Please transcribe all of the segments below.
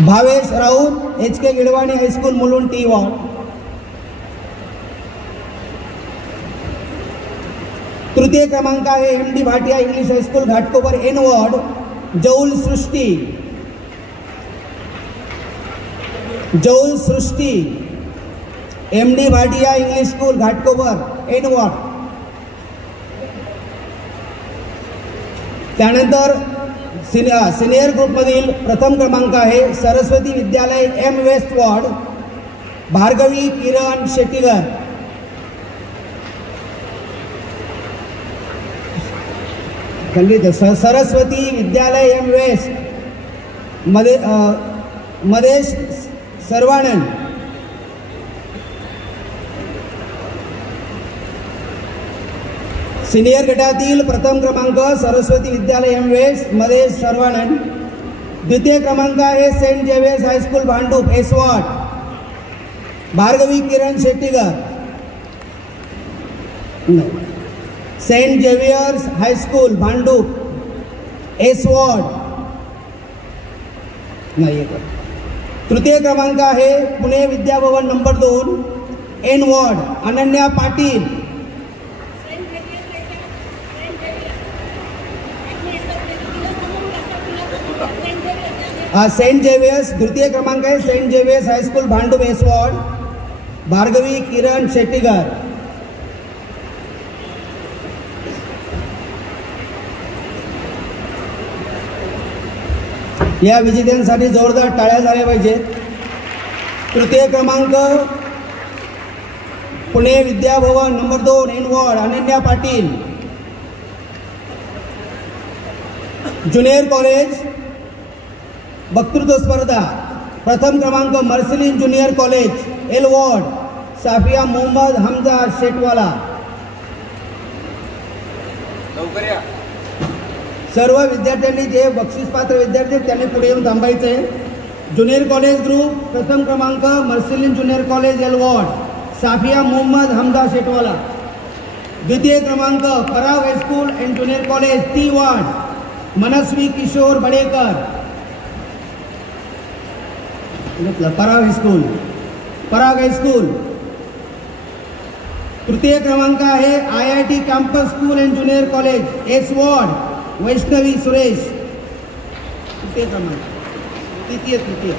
Bhavesh Raut HK Gidwani high school Mulund T ward. तृतीय क्रमांक आहे MD Bhatia English high school Ghatkopar N ward जौल Srushti. MD Bhatia English school Ghatkopar N ward. त्यानंतर सिनियर ग्रुपमधील प्रथम क्रमांक आहे Saraswati Vidyalaya M west ward Bhargavi Kiran Shettigar. Saraswati Vidyalaya M west Madesh Sarvanand. Senior गटातील प्रथम क्रमांक सरस्वती विद्यालय M वेस्ट मदेश सर्वानंद. द्वितीय क्रमांक आहे Saint Xavier's high school Bhandup S ward Bhargavi Kiran Shettigar. Saint Xavier's high school Bhandup S ward नाही. तृतीय क्रमांक आहे Pune Vidyabhavan number 2 N ward Ananya Patil. Saint Xavier's द्वितीय क्रमांक आहे Saint Xavier's high school Bhandup S ward Bhargavi Kiran Shettigar. या विजेत्यांसाठी जोरदार टाळ्या झाल्या पाहिजेत. तृतीय क्रमांक Pune Vidyabhavan number 2 N ward Ananya Patil. Junior college वक्तृत्व स्पर्धा प्रथम क्रमांक Marceline junior college L ward Safiya Mohammad Hamza Shetwala. सर्व विद्यार्थ्यांनी जे बक्षीसपात्र विद्यार्थी त्यांनी पुढे येऊन थांबायचे. ज्युनियर कॉलेज ग्रुप प्रथम क्रमांक Marceline junior college L ward Safiya Mohammad Hamza Shetwala. द्वितीय क्रमांक Parag high school and junior college T ward Manasvi Kishor Badekar. Parag high school. तृतीय क्रमांक आहे IIT campus school and junior college S ward Vaishnavi Suresh. तृतीय क्रमांक. तृतीय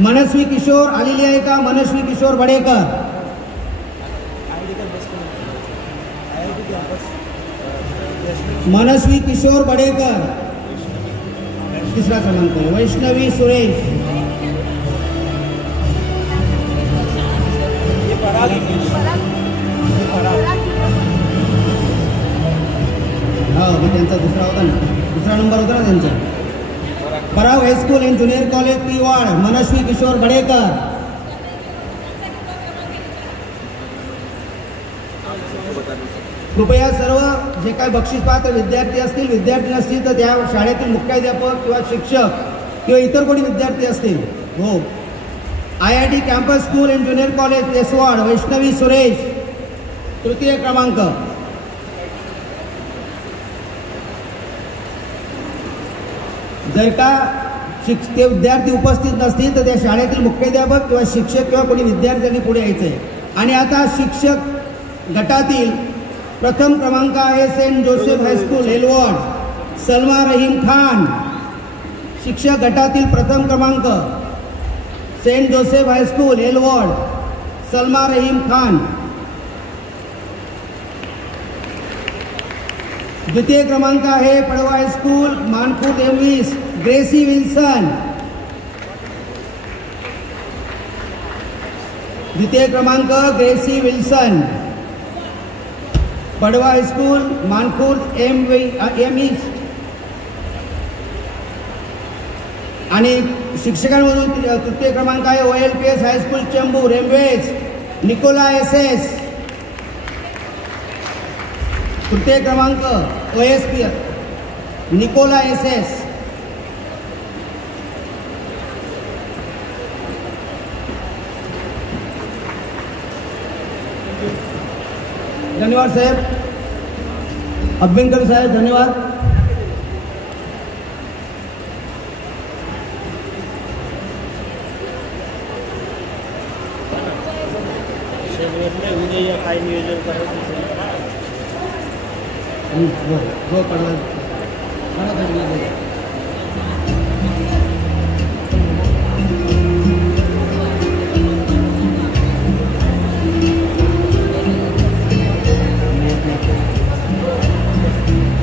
मनस्वी किशोर आलेली आहे का? मनस्वी किशोर बडेकर. मनस्वी किशोर बडेकर. तिसरा क्रमांक वैष्णवी सुरेश. हो त्यांचा दुसरा होता ना, दुसरा नंबर होता ना त्यांचा. Parag high school and junior college T ward Manasvi Kishor Badekar. कृपया सर्व जे काही बक्षीसपात्र विद्यार्थी असतील विद्यार्थी नसतील तर त्या शाळेतील मुख्याध्यापक किंवा शिक्षक किंवा इतर कोणी विद्यार्थी असतील हो IIT campus school and junior college S ward Vaishnavi Suresh. तृतीय क्रमांक. जर का ते विद्यार्थी उपस्थित नसतील तर त्या शाळेतील मुख्याध्यापक किंवा शिक्षक किंवा कोणी विद्यार्थ्यांनी पुढे यायचे. आणि आता शिक्षक गटातील प्रथम क्रमांक आहे saint Joseph high school L ward Salma Rahim Khan. शिक्षक गटातील प्रथम क्रमांक saint Joseph high school L ward Salma Rahim Khan. द्वितीय क्रमांक आहे Padwa high school Manpur M20 Gracie Wilson. द्वितीय क्रमांक Gracie Wilson Padwa high school Manpur M20. आणि शिक्षकांमधून तृतीय क्रमांक आहे OLPS हायस्कूल चेंबूर एमवेज निकोला SS. तृतीय क्रमांक OSP निकोला SS. धन्यवाद साहेब. अभ्यंकर साहेब धन्यवाद. आहे या काय नियोजन करायचं हो पडला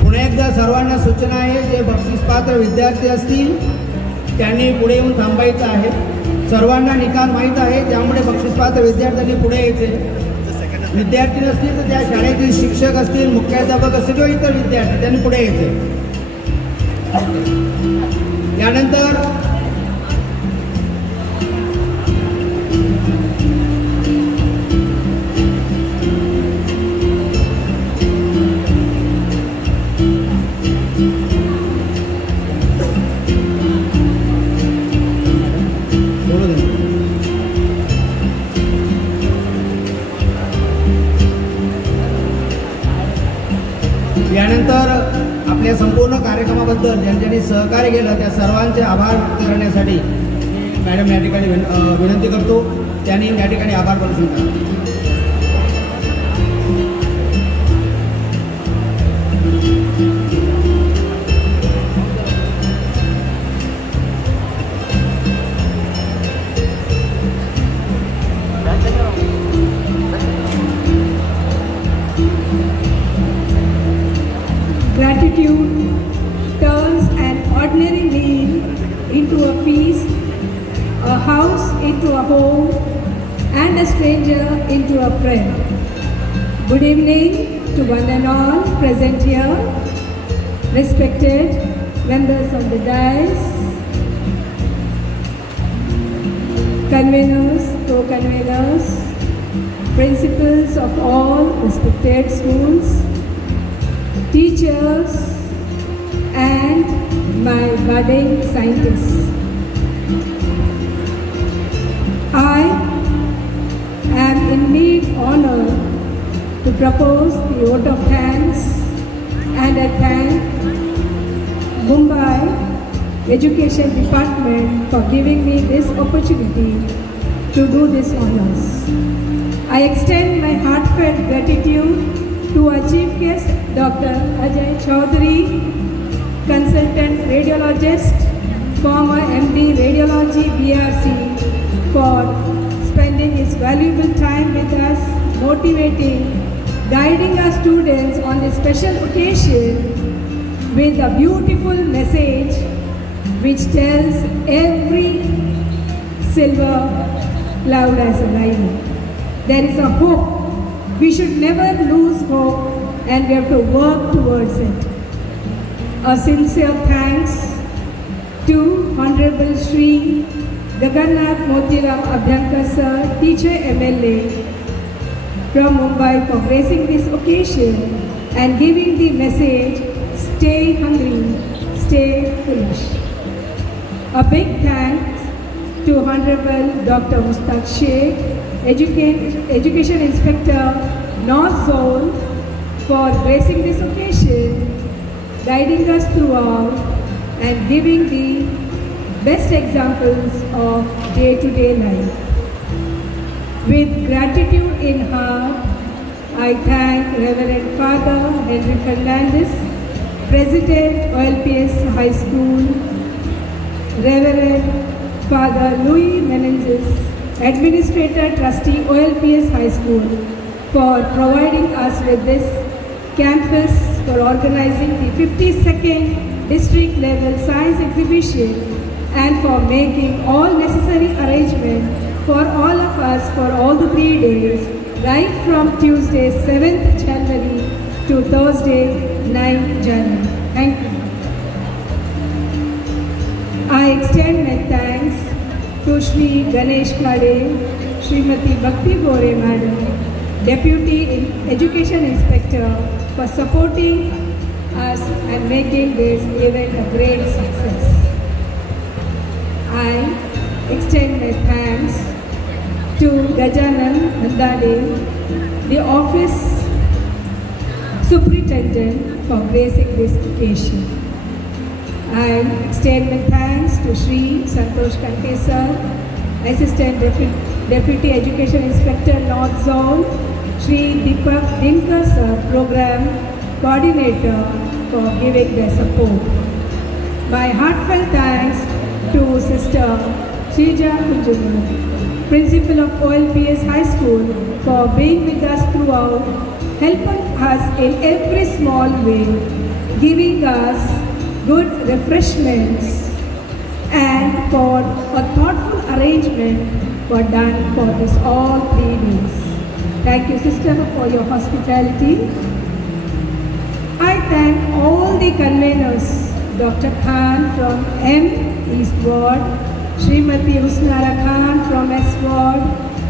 पुन्हा एकदा सर्वांना सूचना आहे, जे बक्षीसपात्र विद्यार्थी असतील त्यांनी पुढे येऊन थांबायचं आहे. सर्वांना निकाल माहीत आहे, त्यामुळे बक्षीसपात्र विद्यार्थ्यांनी पुढे यायचे. विद्यार्थी असतील तर त्या शाळेतील शिक्षक असतील, मुख्याध्यापक असतील किंवा इतर विद्यार्थी त्यांनी पुढे यायचे. यानंतर यानंतर आपल्या संपूर्ण कार्यक्रमाबद्दल ज्यांनी सहकार्य केलं त्या सर्वांचे आभार व्यक्त करण्यासाठी मॅडम या ठिकाणी विनंती करतो, त्यांनी या ठिकाणी आभार प्रदर्शन करा. Gratitude turns an ordinary meal into a feast, a house into a home, and a stranger into a friend. Good evening to one and all present here, respected members of the dais, conveners, co-conveners, principals of all respected schools, teachers, and my budding scientists. I am indeed honored to propose the vote of thanks, and I thank Mumbai Education Department for giving me this opportunity to do this honors. I extend my heartfelt gratitude to our chief guest, Dr. Ajay Chaudhary, consultant radiologist, former MD Radiology BRC, for spending his valuable time with us, motivating, guiding our students on this special occasion with a beautiful message which tells every silver cloud as a rival. There is a hope. We should never lose hope and we have to work towards it. A sincere thanks to Honorable Shri Gagannath Motiram Abhyankar Sir, Teacher MLA from Mumbai, for gracing this occasion and giving the message, stay hungry, stay foolish. A big thanks to Honorable Dr. Mustaq Sheikh, Education Inspector, North Zone, for gracing this occasion, guiding us throughout and giving the best examples of day-to-day life. With gratitude in heart, I thank Reverend Father Henry Fernandez, President OLPS High School, Reverend Father Louis Menendez, Administrator Trustee OLPS High School, for providing us with this campus, for organizing the 52nd district level science exhibition, and for making all necessary arrangements for all of us for all the 3 days, right from Tuesday 7th January to Thursday 9th January. Thank you. I extend my thanks to Shri Ganesh Kade, Srimati Bhakti Bore Madam, Deputy Education Inspector, for supporting us and making this event a great success. I extend my thanks to Gajanan Nandade, the office superintendent, for gracing this occasion. I extend my thanks to Shri Santosh Kante Sir, Assistant Deputy Education Inspector, North Zone, Shri Deepak Dinkar Sir, Program Coordinator, for giving their support. My heartfelt thanks to Sister Shrija Kunjuru, Principal of OLPS High School, for being with us throughout, helping us in every small way, giving us good refreshments, and for a thoughtful arrangement for done for this all 3 days. Thank you, Sister, for your hospitality. I thank all the conveners, Dr. Khan from M East Ward, Srimati Husnara Khan from S Ward,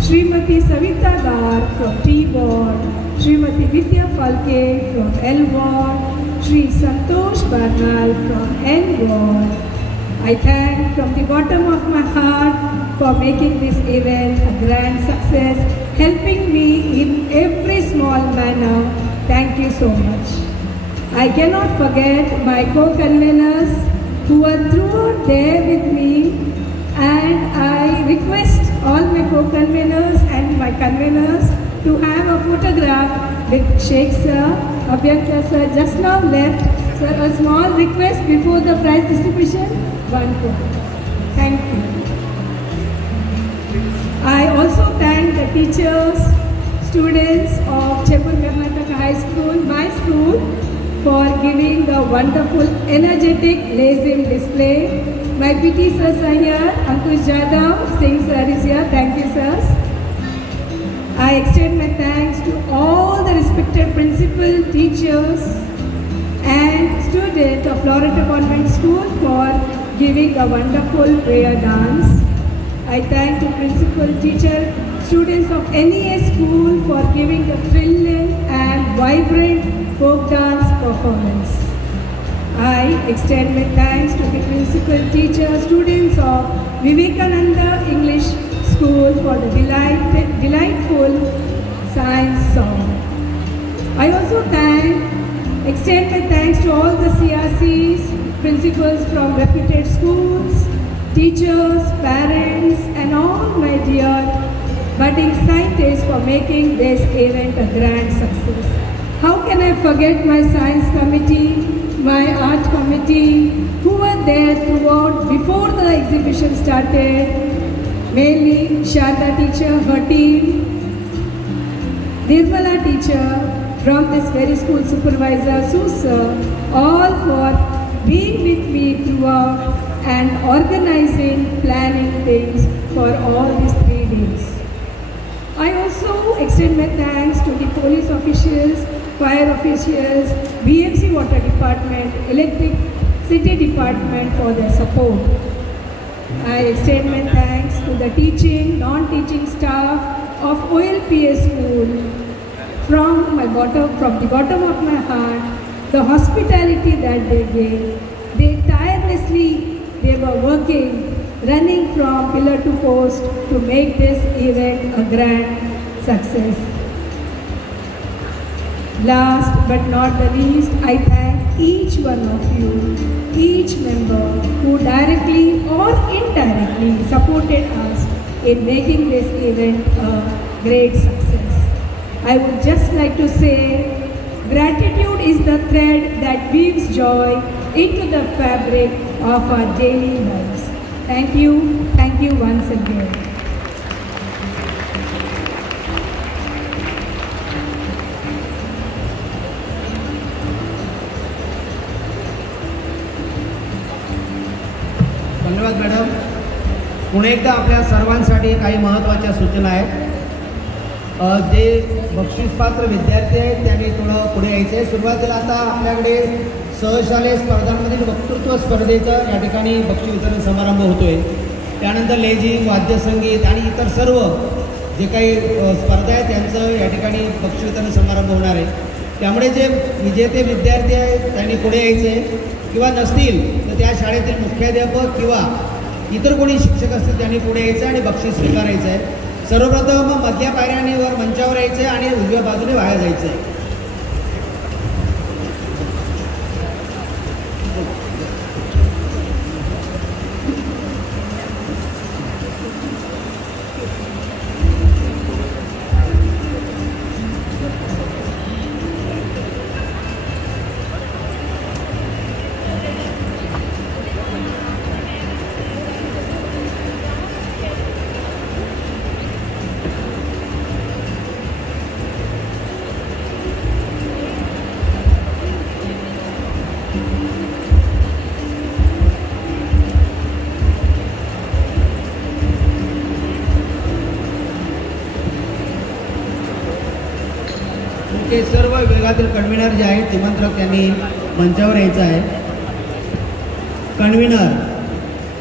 Srimati Savita Dar from T Ward, Srimati Vidya Falke from L Ward, Shri Santosh Barnal from N Ward. I thank from the bottom of my heart for making this event a grand success, helping me in every small manner. Thank you so much. I cannot forget my co-conveners who were throughout there with me, and I request all my co-conveners and my conveners to have a photograph with Sheikh Sir. Abhyakta Sir just now left. Sir, a small request before the prize distribution. One photo. Thank you. I also thank the teachers, students of Chembur Karnataka High School, my school, for giving the wonderful, energetic LASIM display. My PT sirs are here, Ankush Jadhav, Singh sir is here. Thank you, sirs. I extend my thanks to all the respected principal, teachers, and students of Florida Convent School for giving a wonderful prayer dance. I thank the principal, teacher, students of NES school for giving a thrilling and vibrant folk dance performance. I extend my thanks to the principal, teacher, students of Vivekananda English School for the delightful science song. I also extend my thanks to all the CRCs, principals from reputed schools, teachers, parents, and all my dear budding scientists for making this event a grand success. How can I forget my science committee, my art committee, who were there throughout before the exhibition started, mainly Sharda teacher, her team, Nirmala teacher, from this very school supervisor, Susa, all for being with me throughout and organizing, planning things for all these 3 days. I also extend my thanks to the police officials, fire officials, BMC water department, electricity department for their support. I extend my thanks to the teaching, non-teaching staff of OLPS school. From the bottom of my heart, the hospitality that they gave, they were working, running from pillar to post to make this event a grand success. Last but not the least, I thank each one of you, each member who directly or indirectly supported us in making this event a great success. I would just like to say, gratitude is the thread that weaves joy into the fabric of our daily lives. Thank you once again. धन्यवाद madam. Pune एकदा आपल्या सर्वांसाठी काही महत्त्वाच्या सूचना आहेत. जे बक्षीसपात्र विद्यार्थी आहेत त्यांनी थोडं पुढे यायचं आहे. सुरुवातीला आता आपल्याकडे सहशालेय स्पर्धांमधील वक्तृत्व स्पर्धेचं या ठिकाणी बक्षीस वितरण समारंभ होतो आहे. त्यानंतर लेझिम, वाद्यसंगीत आणि इतर सर्व जे काही स्पर्धा आहेत त्यांचं या ठिकाणी बक्षीस वितरण समारंभ होणार आहे. त्यामुळे जे विजेते विद्यार्थी आहेत त्यांनी पुढे यायचे आहे, किंवा नसतील तर त्या शाळेतील मुख्याध्यापक किंवा इतर कोणी शिक्षक असतील त्यांनी पुढे यायचं आणि बक्षीस स्वीकारायचं आहे. सर्वप्रथम मधल्या पायऱ्यांवर मंचावर यायचं आहे आणि उजव्या बाजूने बाहेर जायचं आहे. आपले सर्व विभागातील कन्व्हेनर जे आहेत निमंत्रक त्यांनी मंचावर यायचं आहे. कन्व्हेनर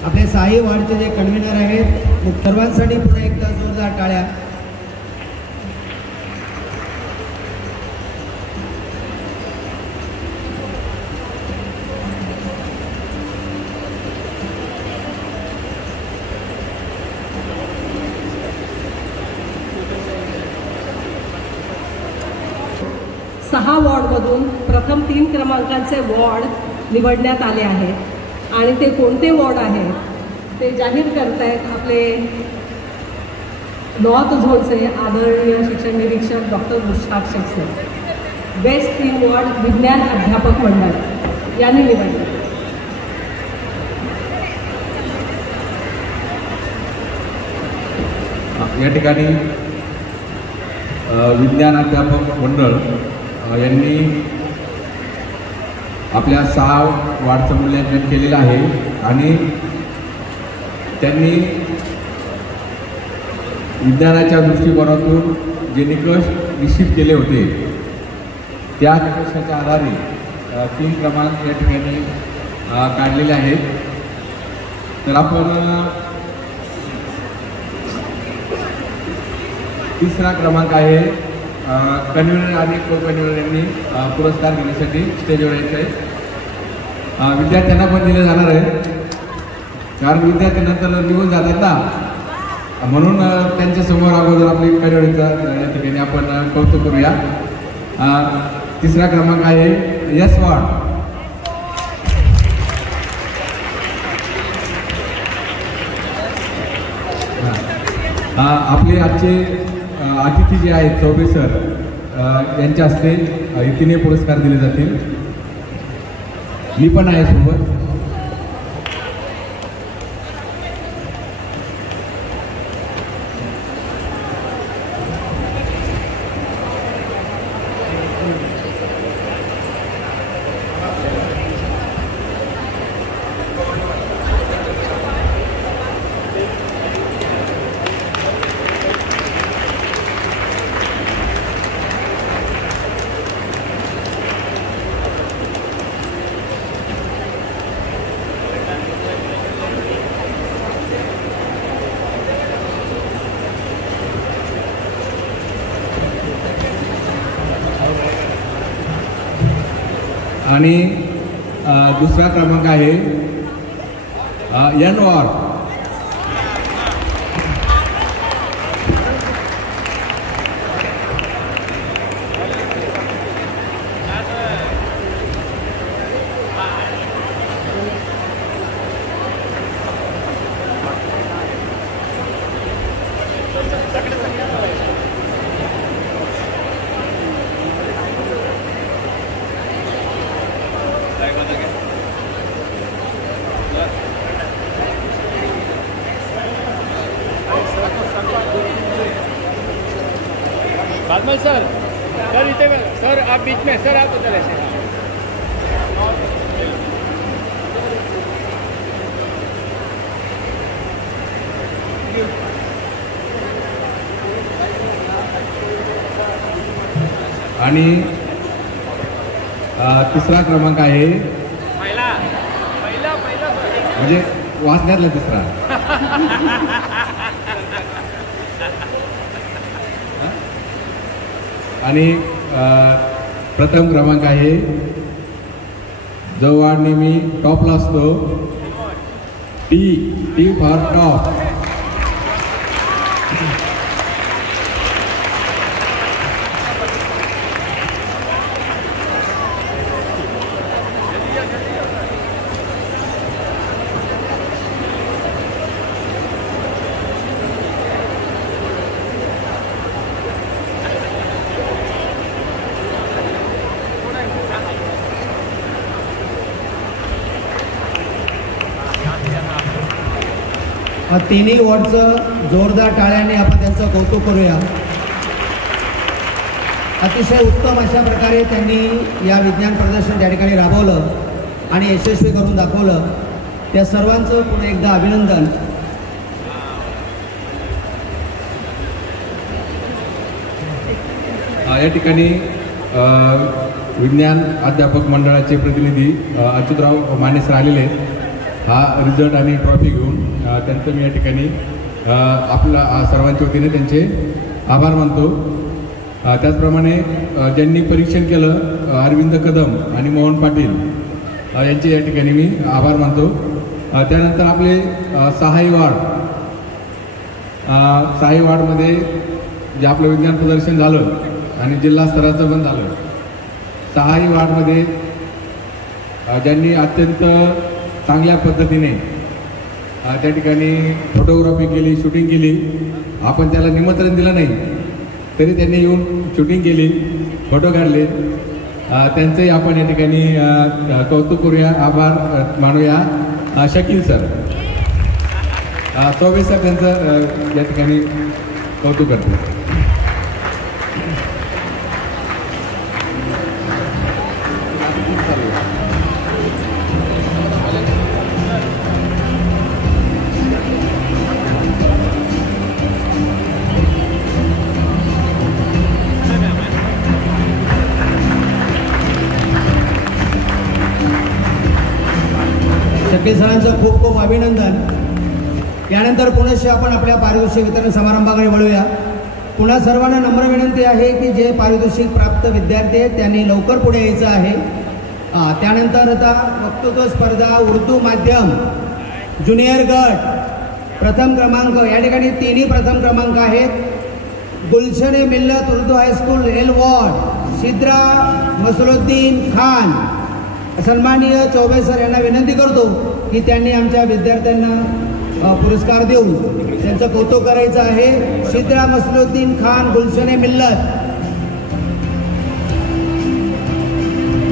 आपले 6 वॉर्डचे जे कन्व्हेनर आहेत सर्वांसाठी पुन्हा एकदा जोरदार टाळ्या. सहा वॉर्डमधून प्रथम 3 क्रमांकांचे वॉर्ड निवडण्यात आले आहेत आणि ते कोणते वॉर्ड आहेत ते जाहीर करतायत आपले नॉर्थ झोनचे आदरणीय शिक्षण निरीक्षक doctor Mushtaq Shaikh sir. Best 3 ward विज्ञान अध्यापक मंडळ यांनी निवडले. या ठिकाणी विज्ञान अध्यापक मंडळ यांनी आपल्या 6 वॉर्डचं मूल्यांकन केलेलं आहे आणि त्यांनी विज्ञानाच्या दृष्टिकोनातून जे निकष निश्चित केले होते त्या निकषाच्या आधारे 3 क्रमांक या ठिकाणी काढलेले आहेत. तर आपण तिसरा क्रमांक आहे कन्व्हेनर आणि को कन्व्हेनर यांनी पुरस्कार घेण्यासाठी स्टेजवर यायचं आहे. विद्यार्थ्यांना पण दिले जाणार आहे कारण विद्यार्थ्यांनंतर निघून जातात ना, म्हणून त्यांच्यासमोर अगोदर आपली कन्व्हेनरचा या ठिकाणी आपण कौतुक करूया. तिसरा क्रमांक आहे यस वॉर्ड. आपले आजचे अतिथी जे आहेत चौबे सर यांच्या हस्ते 3 पुरस्कार दिले जातील. मी पण आहे सोबत. आणि दुसरा क्रमांक आहे N ward. Badal sir, sir इतने सर आप बीच में सर आप उधर ऐसे. आणि तिसरा क्रमांक आहे पहिला म्हणजे वाचण्यातला तिसरा. आणि प्रथम क्रमांक आहे जो वार्ड नेहमी टॉपला असतो टी फॉर टॉप. तिन्ही वॉर्डचं जोरदार टाळ्याने आपण त्यांचं कौतुक करूया. अतिशय उत्तम अशा प्रकारे त्यांनी या विज्ञान प्रदर्शन त्या ठिकाणी राबवलं आणि यशस्वी करून दाखवलं. त्या सर्वांचं पुन्हा एकदा अभिनंदन. या ठिकाणी विज्ञान अध्यापक मंडळाचे प्रतिनिधी अच्युतराव माने सर आलेले आहेत. हा रिझल्ट आणि ट्रॉफी घेऊन त्यांचं मी या ठिकाणी आपल्या सर्वांच्या वतीने त्यांचे आभार मानतो. त्याचप्रमाणे ज्यांनी परीक्षण केलं अरविंद कदम आणि मोहन पाटील यांचे या ठिकाणी मी आभार मानतो. त्यानंतर आपले सहाई वार्डमध्ये जे आपलं विज्ञान प्रदर्शन झालं आणि जिल्हा स्तराचं पण झालं. सहाई वार्डमध्ये ज्यांनी अत्यंत चांगल्या पद्धतीने त्या ठिकाणी फोटोग्राफी केली, शूटिंग केली. आपण त्याला निमंत्रण दिलं नाही तरी त्यांनी येऊन शूटिंग केली, फोटो काढले. त्यांचंही आपण या ठिकाणी कौतुक करूया, आभार मानूया. शकील सर, चौबे सर त्यांचं या ठिकाणी कौतुक करतो. शकील सरांचं खूप खूप अभिनंदन. यानंतर पुनश्च आपण आपल्या पारितोषिक वितरण समारंभाकडे वळूया. पुन्हा सर्वांना नम्र विनंती आहे की जे पारितोषिक प्राप्त विद्यार्थी आहेत त्यांनी लवकर पुढे यायचं आहे. त्यानंतर आता वक्तृत्व स्पर्धा उर्दू माध्यम ज्युनियर गट प्रथम क्रमांक, या ठिकाणी तिन्ही प्रथम क्रमांक आहेत. गुलशने मिल्लत उर्दू हायस्कूल एलवॉर्ड सिद्रा मसरुद्दीन खान. सन्माननीय चौबे सर यांना विनंती करतो की त्यांनी आमच्या विद्यार्थ्यांना पुरस्कार देऊन त्यांचं कौतुक करायचं आहे. सिद्रा मसरुद्दीन खान, गुलशने मिल्लत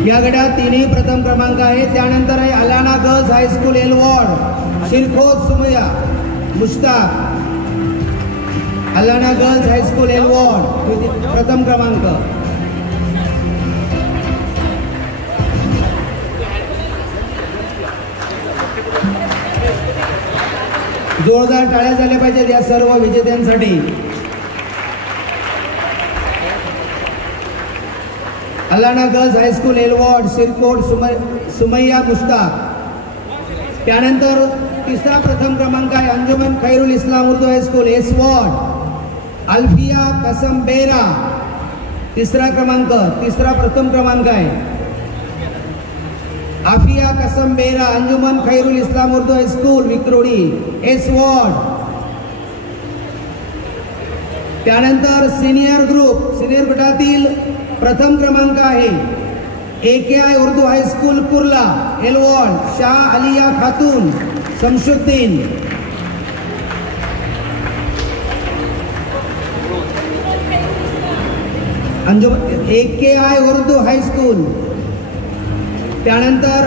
या गटात तिन्ही प्रथम क्रमांक आहे. त्यानंतर आहे Allana girls high school L ward Shirkhod Sumaya Mushtaq. Allana girls high school L ward प्रथम क्रमांक. जोरदार टाळ्या झाल्या पाहिजेत या सर्व विजेत्यांसाठी. Allana girls high school L ward Sirkot Sumaiya Mushtaq. त्यानंतर तिसरा प्रथम क्रमांक आहे अंजुमन खैरुल इस्लाम उर्दू हायस्कूल एसवॉर्ड अल्फिया कसम बेरा. तिसरा प्रथम क्रमांक आहे आफिया कसम बेरा अंजुमन खैरुल इस्लाम उर्दू हायस्कूल विक्रोडी एसवॉर्ड. त्यानंतर सिनियर गटातील प्रथम क्रमांक आहे AKI Urdu high school Kurla L ward Shah Aliya Khatoon Shamshuddin. AKI Urdu high school. त्यानंतर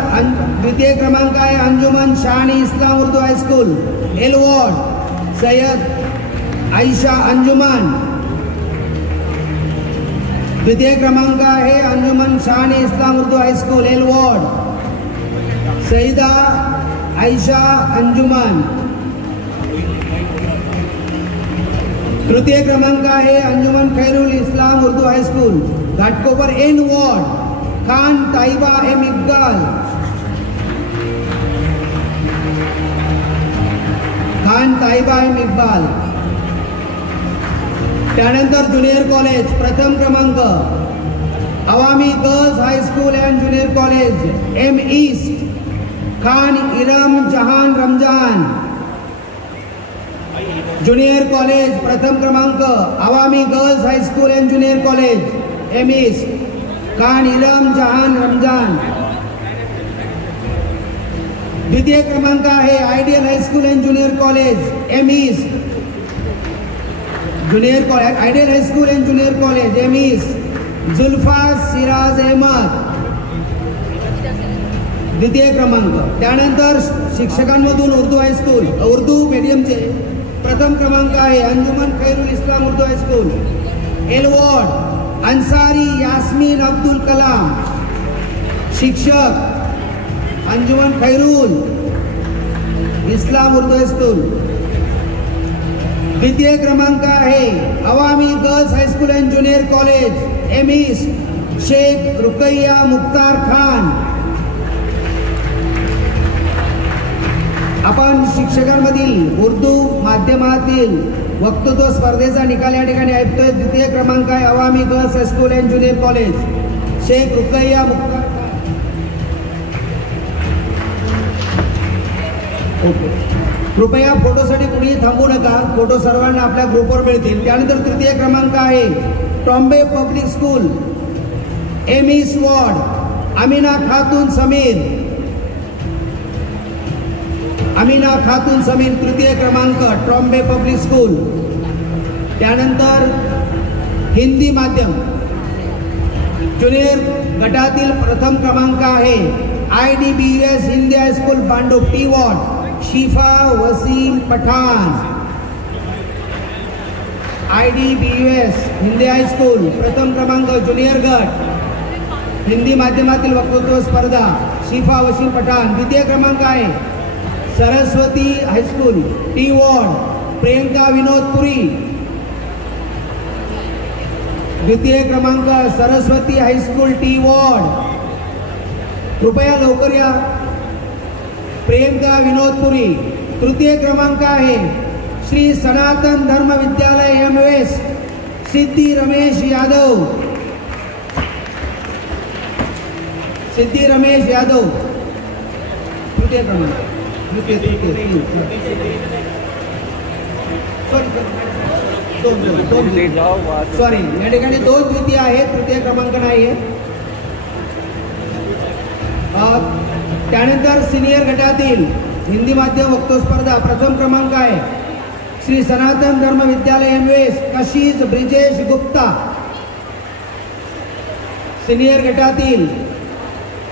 द्वितीय क्रमांक आहे अंजुमन शानी इस्लाम उर्दू हायस्कूल एलवॉर्ड सय्यद आयशा अंजुमन. द्वितीय क्रमांक आहे अंजुमन शानी इस्लाम उर्दू हायस्कूल एलवॉर्ड सईदा आयशा अंजुमन. तृतीय क्रमांक आहे Anjuman Khairul Islam Urdu high school Ghatkopar N ward Khan Taiba M Iqbal. त्यानंतर ज्युनियर कॉलेज प्रथम क्रमांक Awami girls high school and junior college M east Khan Iram Jahan Ramzan. Junior college प्रथम क्रमांक Awami girls high school and junior college M east Khan Iram Jahan Ramzan. द्वितीय क्रमांक आहे ideal high school and junior college M east ideal high school and junior college M east Zulfa Siraj Ahmed. द्वितीय क्रमांक. त्यानंतर शिक्षकांमधून उर्दू हायस्कूल उर्दू मीडियमचे प्रथम क्रमांक आहे अंजुमन खैरुल इस्लाम उर्दू हायस्कूल एलवॉर्ड अंसारी यास्मीन अब्दुल कलाम. शिक्षक अंजुमन खैरुल इस्लाम उर्दू हायस्कूल. द्वितीय क्रमांक आहे Awami girls high school and junior college M east Shaikh Rukaiya Mukhtar Khan. आपण शिक्षकांमधील उर्दू माध्यमातील वक्तृत्व स्पर्धेचा निकाल या ठिकाणी ऐकतोय. द्वितीय क्रमांक आहे Awami girls high school and junior college, Shaikh Rukaiya Mukhtar Khan. Okay, कृपया फोटोसाठी कुणीही थांबू नका. फोटो सर्वांना आपल्या ग्रुपवर मिळतील. त्यानंतर तृतीय क्रमांक आहे ट्रॉम्बे पब्लिक स्कूल, एमी स्वॉर्ड, अमीना खातून समीर. अमीना खातून समीर तृतीय क्रमांक, ट्रॉम्बे पब्लिक स्कूल. त्यानंतर हिंदी माध्यम ज्युनियर गटातील प्रथम क्रमांक आहे IDBS Hindi high school Bhandup, T ward, Shifa Wasim Pathan. IDBS Hindi high school प्रथम क्रमांक, ज्युनियर गट हिंदी माध्यमातील वक्तृत्व स्पर्धा, शिफा वसीम पठाण. द्वितीय क्रमांक आहे Saraswati high school, T ward, Priyanka Vinod Puri. द्वितीय क्रमांक सरस्वती हायस्कूल, टी वॉर्ड. कृपया लवकर या, प्रियंका विनोद पुरी. तृतीय क्रमांक आहे श्री सनातन धर्म विद्यालय MOS, सिद्धी रमेश यादव. सिद्धी रमेश यादव तृतीय क्रमांक. सॉरी, या ठिकाणी 2 द्वितीय आहेत, तृतीय क्रमांक नाहीये. त्यानंतर सिनियर गटातील हिंदी माध्यम वक्तृत्व स्पर्धा प्रथम क्रमांक आहे श्री सनातन धर्म विद्यालय MOS, कशिश ब्रिजेश गुप्ता. सिनियर गटातील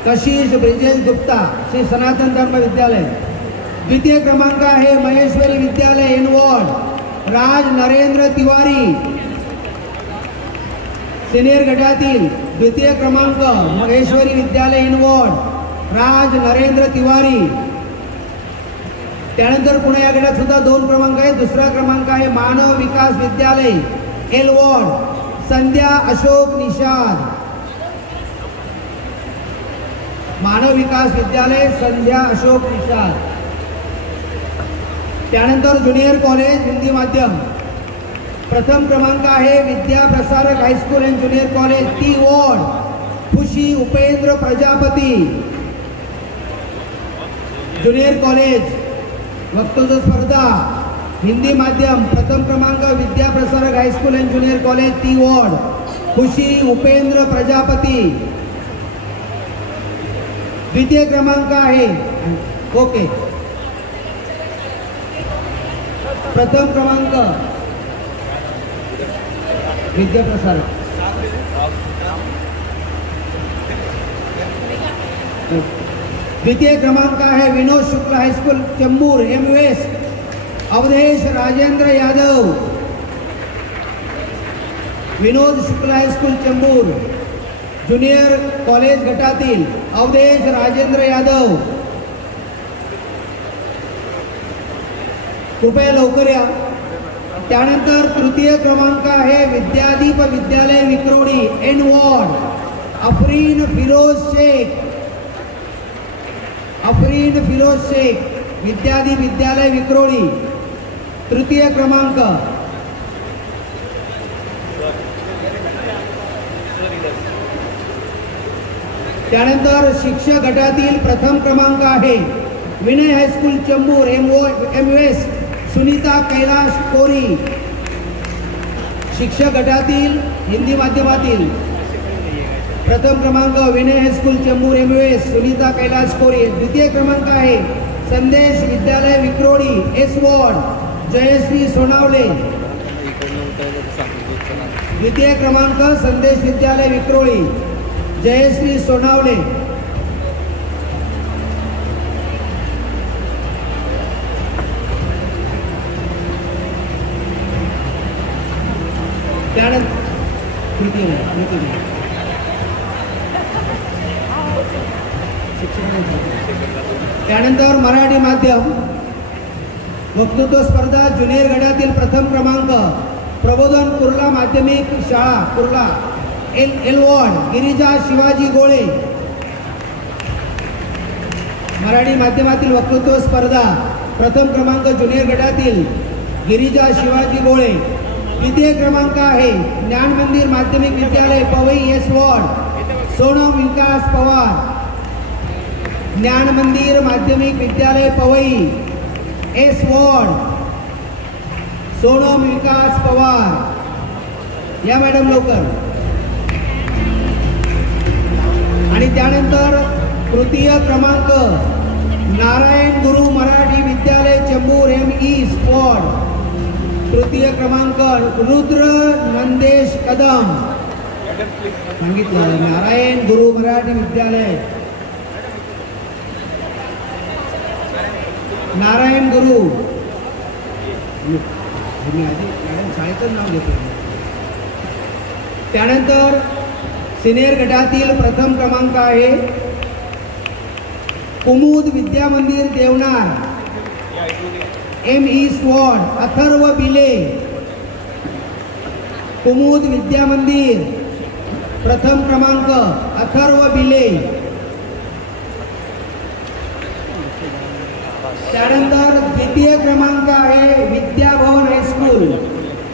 कशिश ब्रिजेश गुप्ता, श्री सनातन धर्म विद्यालय. द्वितीय क्रमांक आहे महेश्वरी विद्यालय एनवॉर्ड, राज नरेंद्र तिवारी. सिनियर गटातील द्वितीय क्रमांक महेश्वरी विद्यालय एनवॉर्ड, राज नरेंद्र तिवारी. त्यानंतर पुणे या गटात सुद्धा 2 क्रमांक आहे. दुसरा क्रमांक आहे मानव विकास विद्यालय एलवॉर्ड, संध्या अशोक निषाद. मानव विकास विद्यालय संध्या अशोक निषाद. त्यानंतर ज्युनियर कॉलेज हिंदी माध्यम प्रथम क्रमांक आहे Vidya Prasarak high school and junior college, T ward, Khushi Upendra Prajapati. Junior college वक्तृत्व स्पर्धा हिंदी माध्यम प्रथम क्रमांक Vidya Prasarak high school and junior college, T ward, Khushi Upendra Prajapati. द्वितीय क्रमांक आहे ओके, प्रथम क्रमांक विद्या प्रसारक. द्वितीय क्रमांक आहे विनोद शुक्ल हायस्कूल चेंबूर MOS, अवधेश राजेंद्र यादव. विनोद शुक्ल हायस्कूल चेंबूर ज्युनियर कॉलेज गटातील अवधेश राजेंद्र यादव. कृपया लवकर या. त्यानंतर तृतीय क्रमांक आहे विद्यादीप विद्यालय विक्रोळी एनवॉर्ड, अफरीन फिरोज शेख. अफरीन फिरोज शेख विद्यादीप विद्यालय विक्रोळी तृतीय क्रमांक. त्यानंतर शिक्षक गटातील प्रथम क्रमांक आहे विनय हायस्कूल चेंबूर MOS, सुनीता कैलाश कोरी. शिक्षक गटातील हिंदी माध्यमातील प्रथम क्रमांक विनय हायस्कूल चेंबूर MOS, सुनीता कैलाश कोरी. द्वितीय क्रमांक आहे संदेश विद्यालय विक्रोळी S वॉर्ड, जयश्री सोनावले. द्वितीय क्रमांक संदेश विद्यालय विक्रोळी, जयश्री सोनावले. त्यानंतर मराठी माध्यम वक्तृत्व स्पर्धा ज्युनियर गटातील प्रथम क्रमांक प्रबोधन कुर्ला माध्यमिक शाळा कुर्ला एलवॉर्ड गिरिजा शिवाजी गोळे. मराठी माध्यमातील वक्तृत्व स्पर्धा प्रथम क्रमांक ज्युनियर गटातील गिरिजा शिवाजी गोळे. द्वितीय क्रमांक आहे ज्ञान मंदिर माध्यमिक विद्यालय पवई एस वॉर्ड सोनम विकास पवार. ज्ञान मंदिर माध्यमिक विद्यालय पवई एस वॉर्ड सोनम विकास पवार. या मॅडम लवकर. आणि त्यानंतर तृतीय क्रमांक नारायण गुरु मराठी विद्यालय चेंबूर एम ईस्ट वॉर्ड. तृतीय क्रमांक रुद्र नंदेश कदम. सांगितलं नारायण गुरु मराठी विद्यालय. नारायण गुरु शाळेचं नाव घेतो. त्यानंतर सिनियर गटातील प्रथम क्रमांक आहे Kumud Vidya Mandir Deonar M east ward Atharva Bile. Kumud Vidya मंदिर प्रथम क्रमांक अथर्व बिले. त्यानंतर द्वितीय क्रमांक आहे विद्याभवन हायस्कूल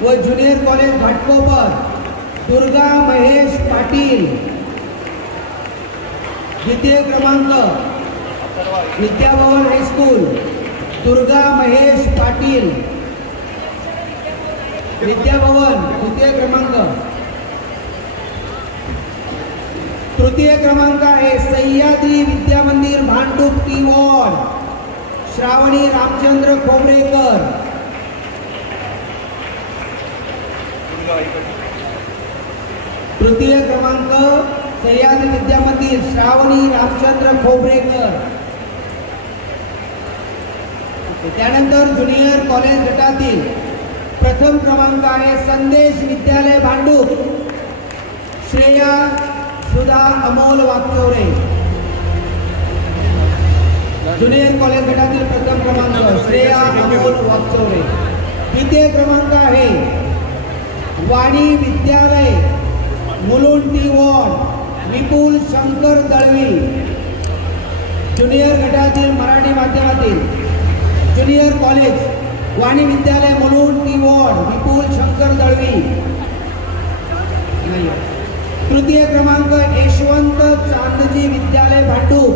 व ज्युनियर कॉलेज घाटकोपर दुर्गा महेश पाटील. द्वितीय क्रमांक विद्याभवन हायस्कूल दुर्गा महेश पाटील. विद्याभवन द्वितीय क्रमांक. तृतीय क्रमांक आहे सह्याद्री विद्या मंदिर भांडूप टी वॉर्ड श्रावणी रामचंद्र खोबरेकर. तृतीय क्रमांक सह्याद्री विद्या मंदिर श्रावणी रामचंद्र खोबरेकर. त्यानंतर ज्युनियर कॉलेज गटातील प्रथम क्रमांक आहे संदेश विद्यालय भांडूप श्रेया सुधा अमोल वागचौरे. ज्युनियर कॉलेज गटातील प्रथम क्रमांक श्रेया अमोल वागचौरे. द्वितीय क्रमांक आहे वाणी विद्यालय मुलुंडी वॉर्ड विपुल शंकर दळवी. ज्युनियर गटातील मराठी माध्यमातील ज्युनियर कॉलेज वाणी विद्यालय मुलुंडी वॉर्ड विपुल शंकर दळवी. तृतीय क्रमांक यशवंत चांदजी विद्यालय भांडूप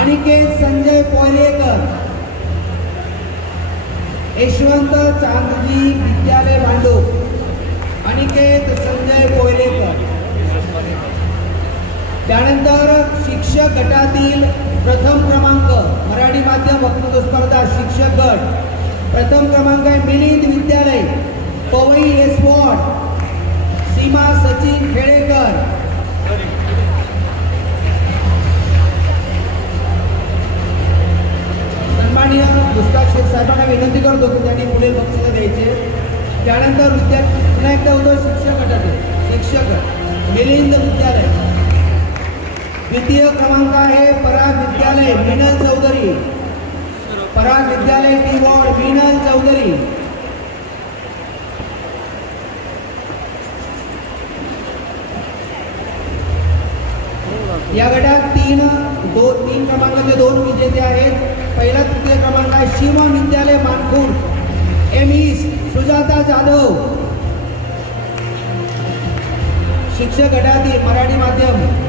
अनिकेत संजय पोयरेकर. यशवंत चांदजी विद्यालय भांडूप अनिकेत संजय पोयरेकर. त्यानंतर शिक्षक गटातील प्रथम क्रमांक मराठी माध्यम वक्तृत्व स्पर्धा शिक्षक गट प्रथम क्रमांक आहे मिलिंद विद्यालय पवई एस वॉर्ड सीमा सचिन खेडेकर. सन्माननीय मुस्ताक शेख साहेबांना विनंती करतो की त्यांनी पुढे बक्षीस द्यायचे. त्यानंतर विद्यार्थी पुन्हा एकदा होतो शिक्षक गटातील शिक्षक मिलिंद विद्यालय. द्वितीय क्रमांक आहे पराग विद्यालय मीनल चौधरी. पराग विद्यालय टी वॉर्ड मीनल चौधरी. या गटात तीन क्रमांकाचे दोन विजेते आहेत. पहिला तृतीय क्रमांक आहे शिवम विद्यालय मानखुर्द एम ईस्ट सुजाता जाधव. शिक्षक गटातील मराठी माध्यम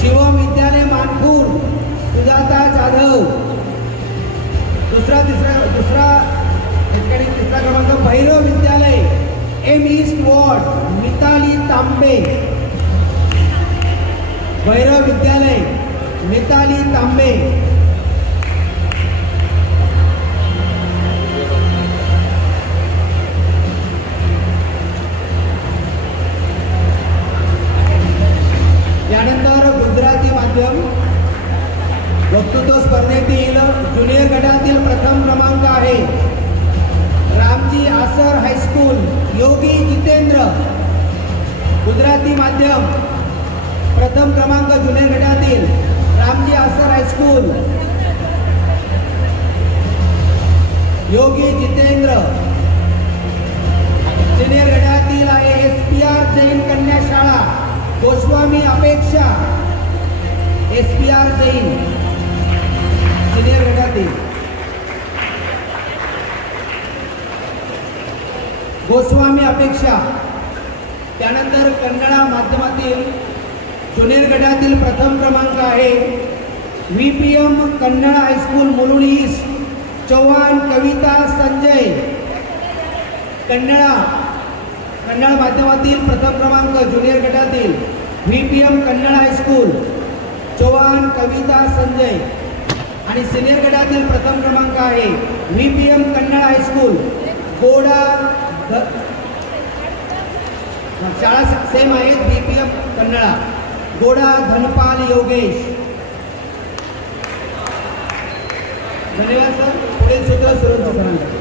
शिवम विद्यालय मानखुर्द सुजाता जाधव. तिसरा क्रमांक भैरव विद्यालय एम ईस्ट वॉर्ड मिताली तांबे. भैरव विद्यालय मिताली तांबे. त्यानंतर गुजराती माध्यम वक्तृत्व स्पर्धेतील ज्युनियर गटातील प्रथम क्रमांक आहे रामजी आसर हायस्कूल योगी जितेंद्र. गुजराती माध्यम प्रथम क्रमांक ज्युनियर गटातील रामजी आसर हायस्कूल योगी जितेंद्र. सिनियर गटातील आहे SPR जैन कन्या शाळा गोस्वामी अपेक्षा SPR जैन सिनियर गटातील गोस्वामी अपेक्षा. त्यानंतर कन्नडा माध्यमातील ज्युनियर गटातील प्रथम क्रमांक आहे VPM Kannada high school Mulund east Chavan Kavita Sanjay. Kannada माध्यमातील प्रथम क्रमांक ज्युनियर गटातील VPM कन्नड हायस्कूल चव्हाण कविता संजय. आणि सिनियर गटातील प्रथम क्रमांक आहे VPM कन्नड हायस्कूल गोडा. शाळा सेम आहेत VPM कन्नडा गोडा धनपाल योगेश. धन्यवाद सर. पुढील सूत्र सुरू सरांकडे.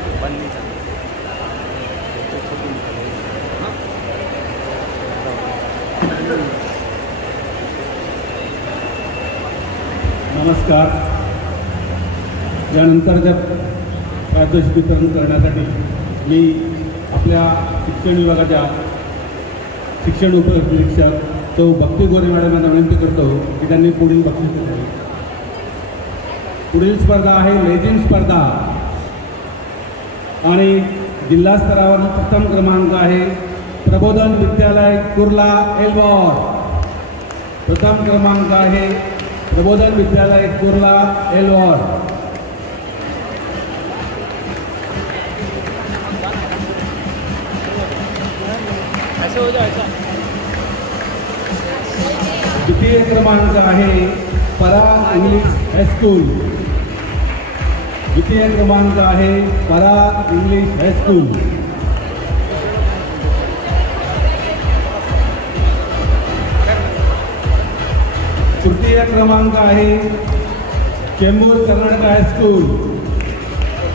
नमस्कार. यानंतरच्या पारितोषिक वितरण करण्यासाठी मी आपल्या शिक्षण विभागाच्या शिक्षण उपनिरीक्षक तो भक्ती गोरे मॅडम यांना विनंती करतो की त्यांनी पुढील बक्षीस द्यावे. पुढील स्पर्धा आहे लेझिम स्पर्धा आणि जिल्हा स्तरावर प्रथम क्रमांक आहे प्रबोधन विद्यालय कुर्ला एल्वार. प्रथम क्रमांक आहे प्रबोधन विद्यालय कुर्ला एल्वार. ऐसा हो जाए ऐसा. द्वितीय क्रमांक आहे पराग इंग्लिश हायस्कूल. द्वितीय क्रमांक आहे पराग इंग्लिश हायस्कूल. तृतीय क्रमांक आहे चेंबूर कर्नाटक हायस्कूल.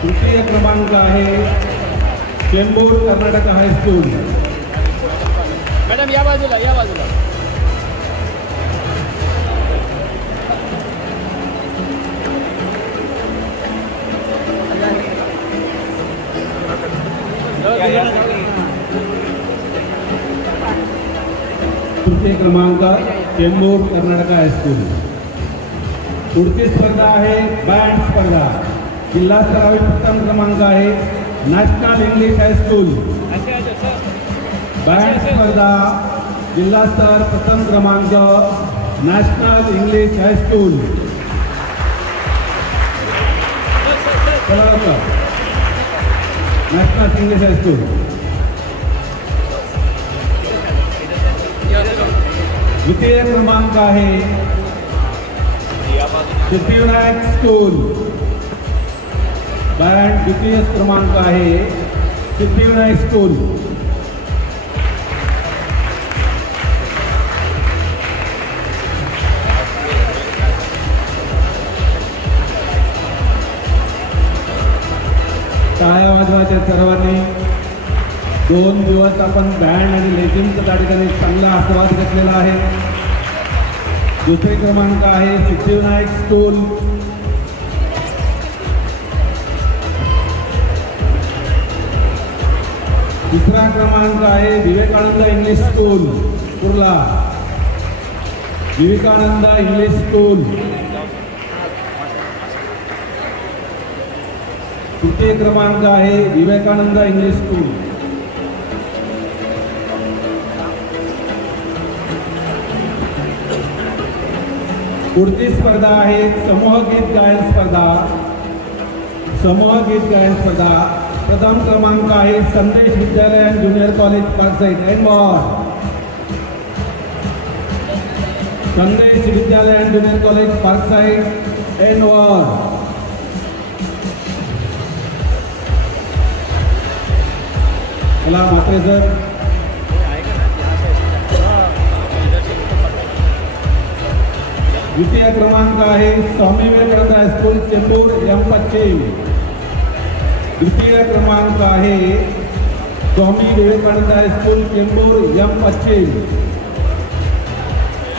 तृतीय क्रमांक आहे चेंबूर कर्नाटक हायस्कूल. मॅडम या बाजूला या बाजूला. तृतीय क्रमांक चेंबूर कर्नाटक हायस्कूल. पुढची स्पर्धा आहे बँड स्पर्धा. जिल्हा स्तरावर प्रथम क्रमांक आहे नॅशनल इंग्लिश हायस्कूल. बँड स्पर्धा जिल्हा स्तर प्रथम क्रमांक national English high school. National English high school. द्वितीय क्रमांक आहे सिद्धिविनायक स्कूल. बँड द्वितीय क्रमांक आहे सिद्धिविनायक स्कूल. टाळ्या वाजवायच्या सर्वांनी. 2 दिवस आपण बँड आणि लेझिमचा त्या ठिकाणी चांगला आस्वाद घेतलेला आहे. दुसरे क्रमांक आहे सिद्धिविनायक स्कूल. तिसरा क्रमांक आहे Vivekanand English school Kurla. Vivekanand English school. तृतीय क्रमांक आहे विवेकानंद इंग्लिश स्कूल. पुढची स्पर्धा आहे समूह गीत गायन स्पर्धा. समूह गीत गायन स्पर्धा प्रथम क्रमांक आहे संदेश विद्यालय अँड ज्युनियर कॉलेज पारसाईड एनवॉर. संदेश विद्यालय अँड ज्युनियर कॉलेज पारसाईड एनवॉर. मला मात्रे सर. द्वितीय क्रमांक आहे स्वामी विवेकानंद हायस्कूल चेंबूर एम पश्चिम. द्वितीय क्रमांक आहे स्वामी विवेकानंद हायस्कूल चेंबूर एम पश्चिम.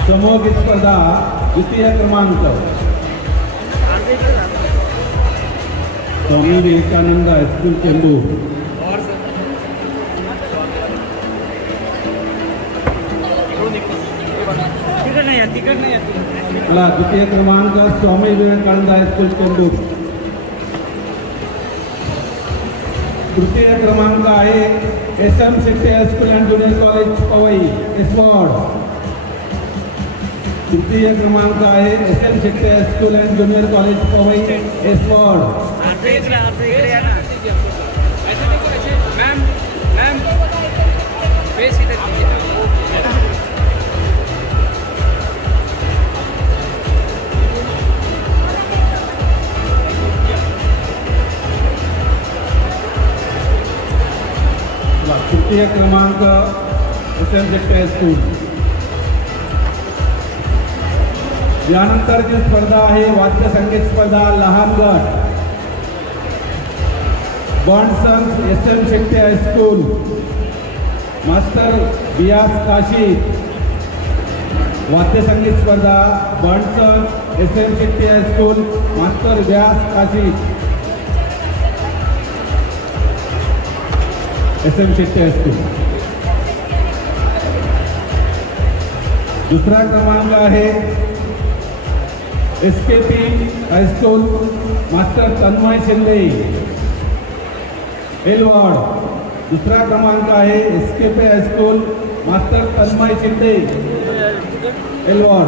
समूह गीत स्पर्धा द्वितीय क्रमांक स्वामी विवेकानंद हायस्कूल चेंबूर. मला द्वितीय क्रमांक स्वामी विवेकानंद हायस्कूल चेंबूर. तृतीय क्रमांक आहे SM Shetty high school and junior college Powai S ward. तृतीय क्रमांक आहे SM Shetty high school and junior college Powai S ward. तृतीय क्रमांक SM शेट्टी हायस्कूल. यानंतरची स्पर्धा आहे वाद्य संगीत स्पर्धा लहान गट. बॉन्डसन्स SM Shetty high school master Biyas Kashi. वाद्य संगीत स्पर्धा बॉन्डसन्स SM Shetty high school master Vyas Kashi. SM Shetty high school. दुसरा क्रमांक आहे SKP high school master Tanmay Shinde L ward. दुसरा क्रमांक आहे SKP high school master Tanmay Shinde L ward.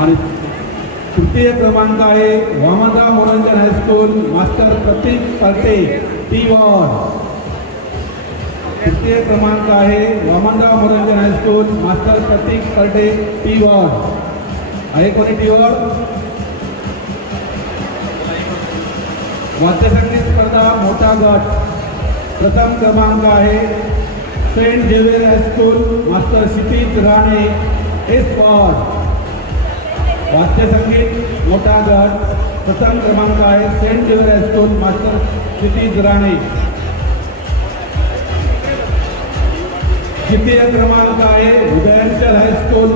आणि तृतीय क्रमांक आहे Vamanrao Manoranjan high school master Pratik Parte T ward. तृतीय क्रमांक आहे Vamanrao Manoranjan high school master Pratik Parte T ward. आहे कोणी टी वॉर्ड? वाद्यसंगीत स्पर्धा मोठा गट. प्रथम क्रमांक आहे सेंट झेवियर हायस्कूल मास्टर क्षितिज राणे एस वॉर्ड. वाद्यसंगीत मोठा गट. प्रथम क्रमांक आहे सेंट झेवियर हायस्कूल मास्टर क्षितिज राणे. द्वितीय क्रमांक आहे उदयांचल हायस्कूल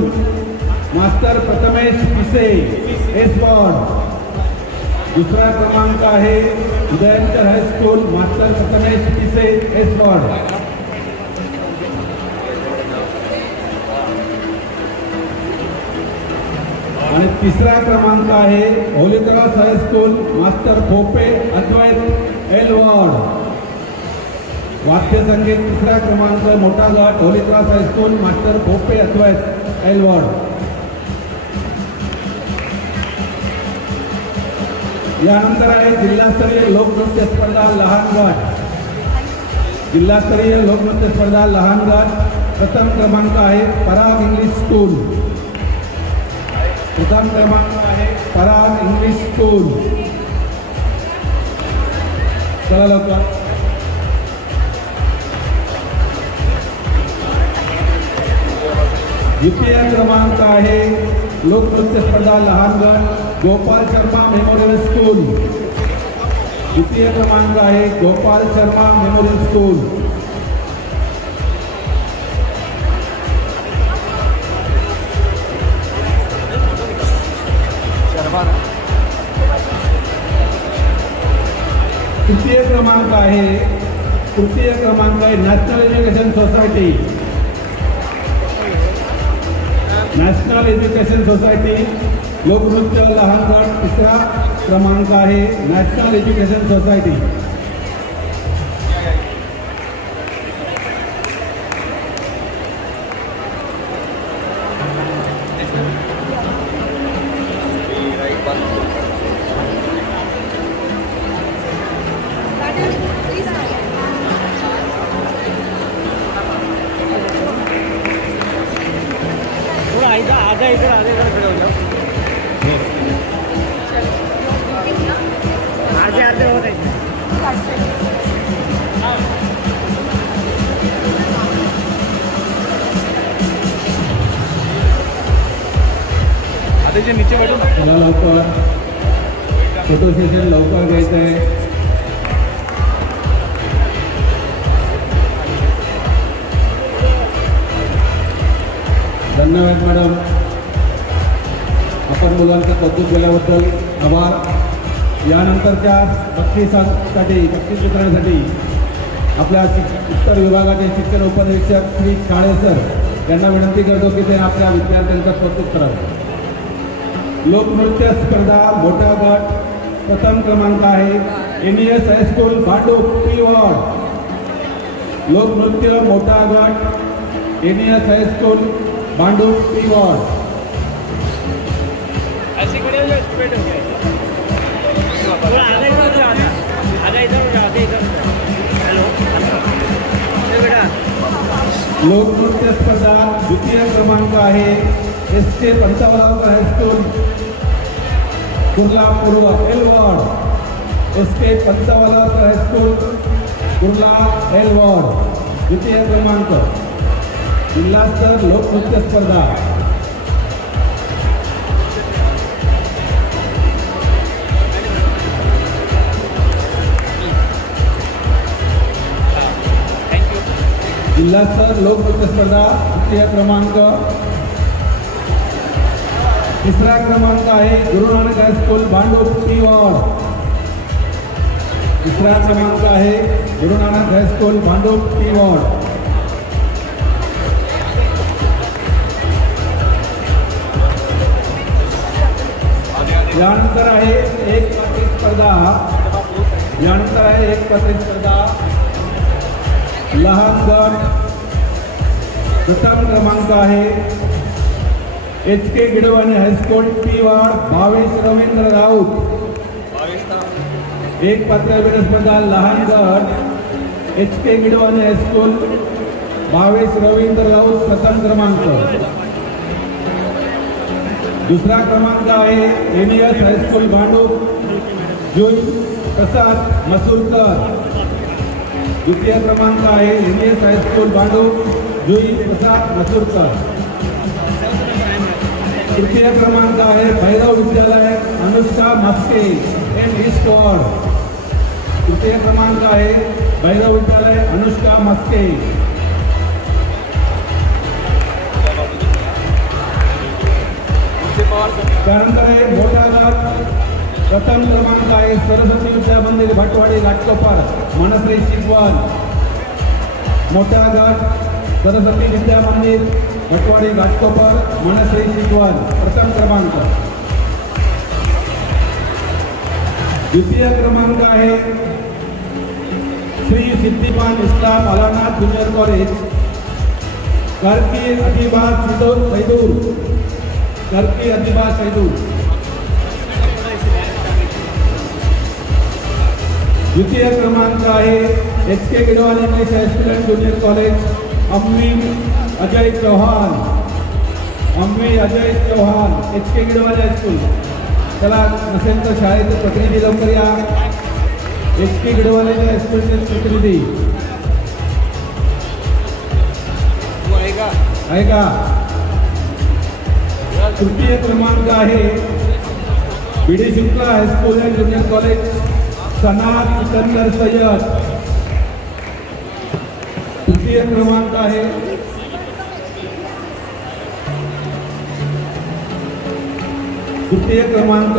मास्टर प्रथमेश पिसे एस वॉर्ड. दुसरा क्रमांक आहे उदयांचल हायस्कूल मास्टर प्रथमेश पिसे एस वॉर्ड. आणि तिसरा क्रमांक आहे Holy Cross high school master Bhope Advait L ward. वाद्य संगीत तिसरा क्रमांक मोठा गट Holy Cross high school master Bhope Advait L ward. यानंतर आहे जिल्हास्तरीय लोकनृत्य स्पर्धा लहान गट. जिल्हास्तरीय लोकनृत्य स्पर्धा लहान गट. प्रथम क्रमांक आहे पराग इंग्लिश स्कूल. प्रथम क्रमांक आहे पराग इंग्लिश स्कूल. चला लवकर. द्वितीय क्रमांक आहे लोकनृत्य स्पर्धा लहान गट गोपाल शर्मा मेमोरियल स्कूल. द्वितीय क्रमांक आहे गोपाल शर्मा मेमोरियल स्कूल. तृतीय क्रमांक आहे national education society. National education society लोकनृत्य लहान गट. तिसरा क्रमांक आहे नॅशनल एज्युकेशन सोसायटी. नीचे बैठो. चला लवकर फोटो सेशन लवकर घ्यायचं आहे. धन्यवाद मॅडम. आपण मुलांचं कौतुक केल्याबद्दल आभार. यानंतरच्या बक्षिसासाठी बक्षीस वितरणासाठी आपल्या उत्तर विभागाचे शिक्षण उपनिरीक्षक श्री काळे सर यांना विनंती करतो की ते आपल्या विद्यार्थ्यांचं कौतुक करावं। लोकनृत्य स्पर्धा मोठा गट प्रथम क्रमांक आहे NES high school Bhandup P ward. लोकनृत्य मोठा गट NES high school Bhandup P ward. ऐसे खड़े हो जाओ, स्ट्रेट हो जाओ, थोड़ा आगे इधर आना, आगे इधर हेलो बेटा। लोकनृत्य स्पर्धा द्वितीय क्रमांक आहे SK पंचावरावकर हायस्कूल कुर्ला पूर्व L ward. SK Panchavaravkar high school Kurla L ward द्वितीय क्रमांक। जिल्हास्तर लोकनृत्य स्पर्धा। जिल्हास्तर लोकनृत्य स्पर्धा तृतीय क्रमांक। तिसरा क्रमांक आहे Guru Nanak high school Bhandup P ward. तिसरा क्रमांक आहे Guru Nanak high school Bhandup P ward. यानंतर आहे एक पात्री स्पर्धा। यानंतर आहे एक पात्री स्पर्धा लहान गट। प्रथम क्रमांक आहे HK Gidwani high school P ward Bhavesh Ravindra Raut. एक पात्र स्पर्धा लहान गट HK गिडवानी हायस्कूल भावेश रवींद्र राऊत प्रथम क्रमांक। दुसरा क्रमांक आहे NES हायस्कूल भांडूप जुई प्रसाद मसूरकर। द्वितीय क्रमांक आहे NES हायस्कूल भांडूप जुई प्रसाद मसूरकर। तृतीय क्रमांक आहे Bhairav Vidyalaya Anushka Maske M east ward. तृतीय क्रमांक आहे भैरव विद्यालय अनुष्का मस्के। त्यानंतर आहे मोठा गट। प्रथम क्रमांक आहे सरस्वती विद्या मंदिर भटवाडी घाटकोपर मनश्री शिकवण। मोठा गट सरस्वती विद्या मंदिर भटवाडी घाटकोपर मनश्री शिकवण प्रथम क्रमांक। द्वितीय क्रमांक आहे श्री सिद्धिपान इस्लाम अलानाथ ज्युनियर कॉलेज करकी अतिबा सैदूर। करकी अतिबा सैदूर। द्वितीय क्रमांक आहे HK Gidwani English high school junior college अम्मी अजय चौहान। अम्मी अजय चौहान HK गिडवानी हायस्कूल। चला नसेल तर शाळेचे प्रतिनिधी लवकर या। HK गिडवानी हायस्कूलचे प्रतिनिधी आहे का? तृतीय क्रमांक आहे BD Shukla high school and junior college सनात सिकंदर सय्यद। तृतीय क्रमांक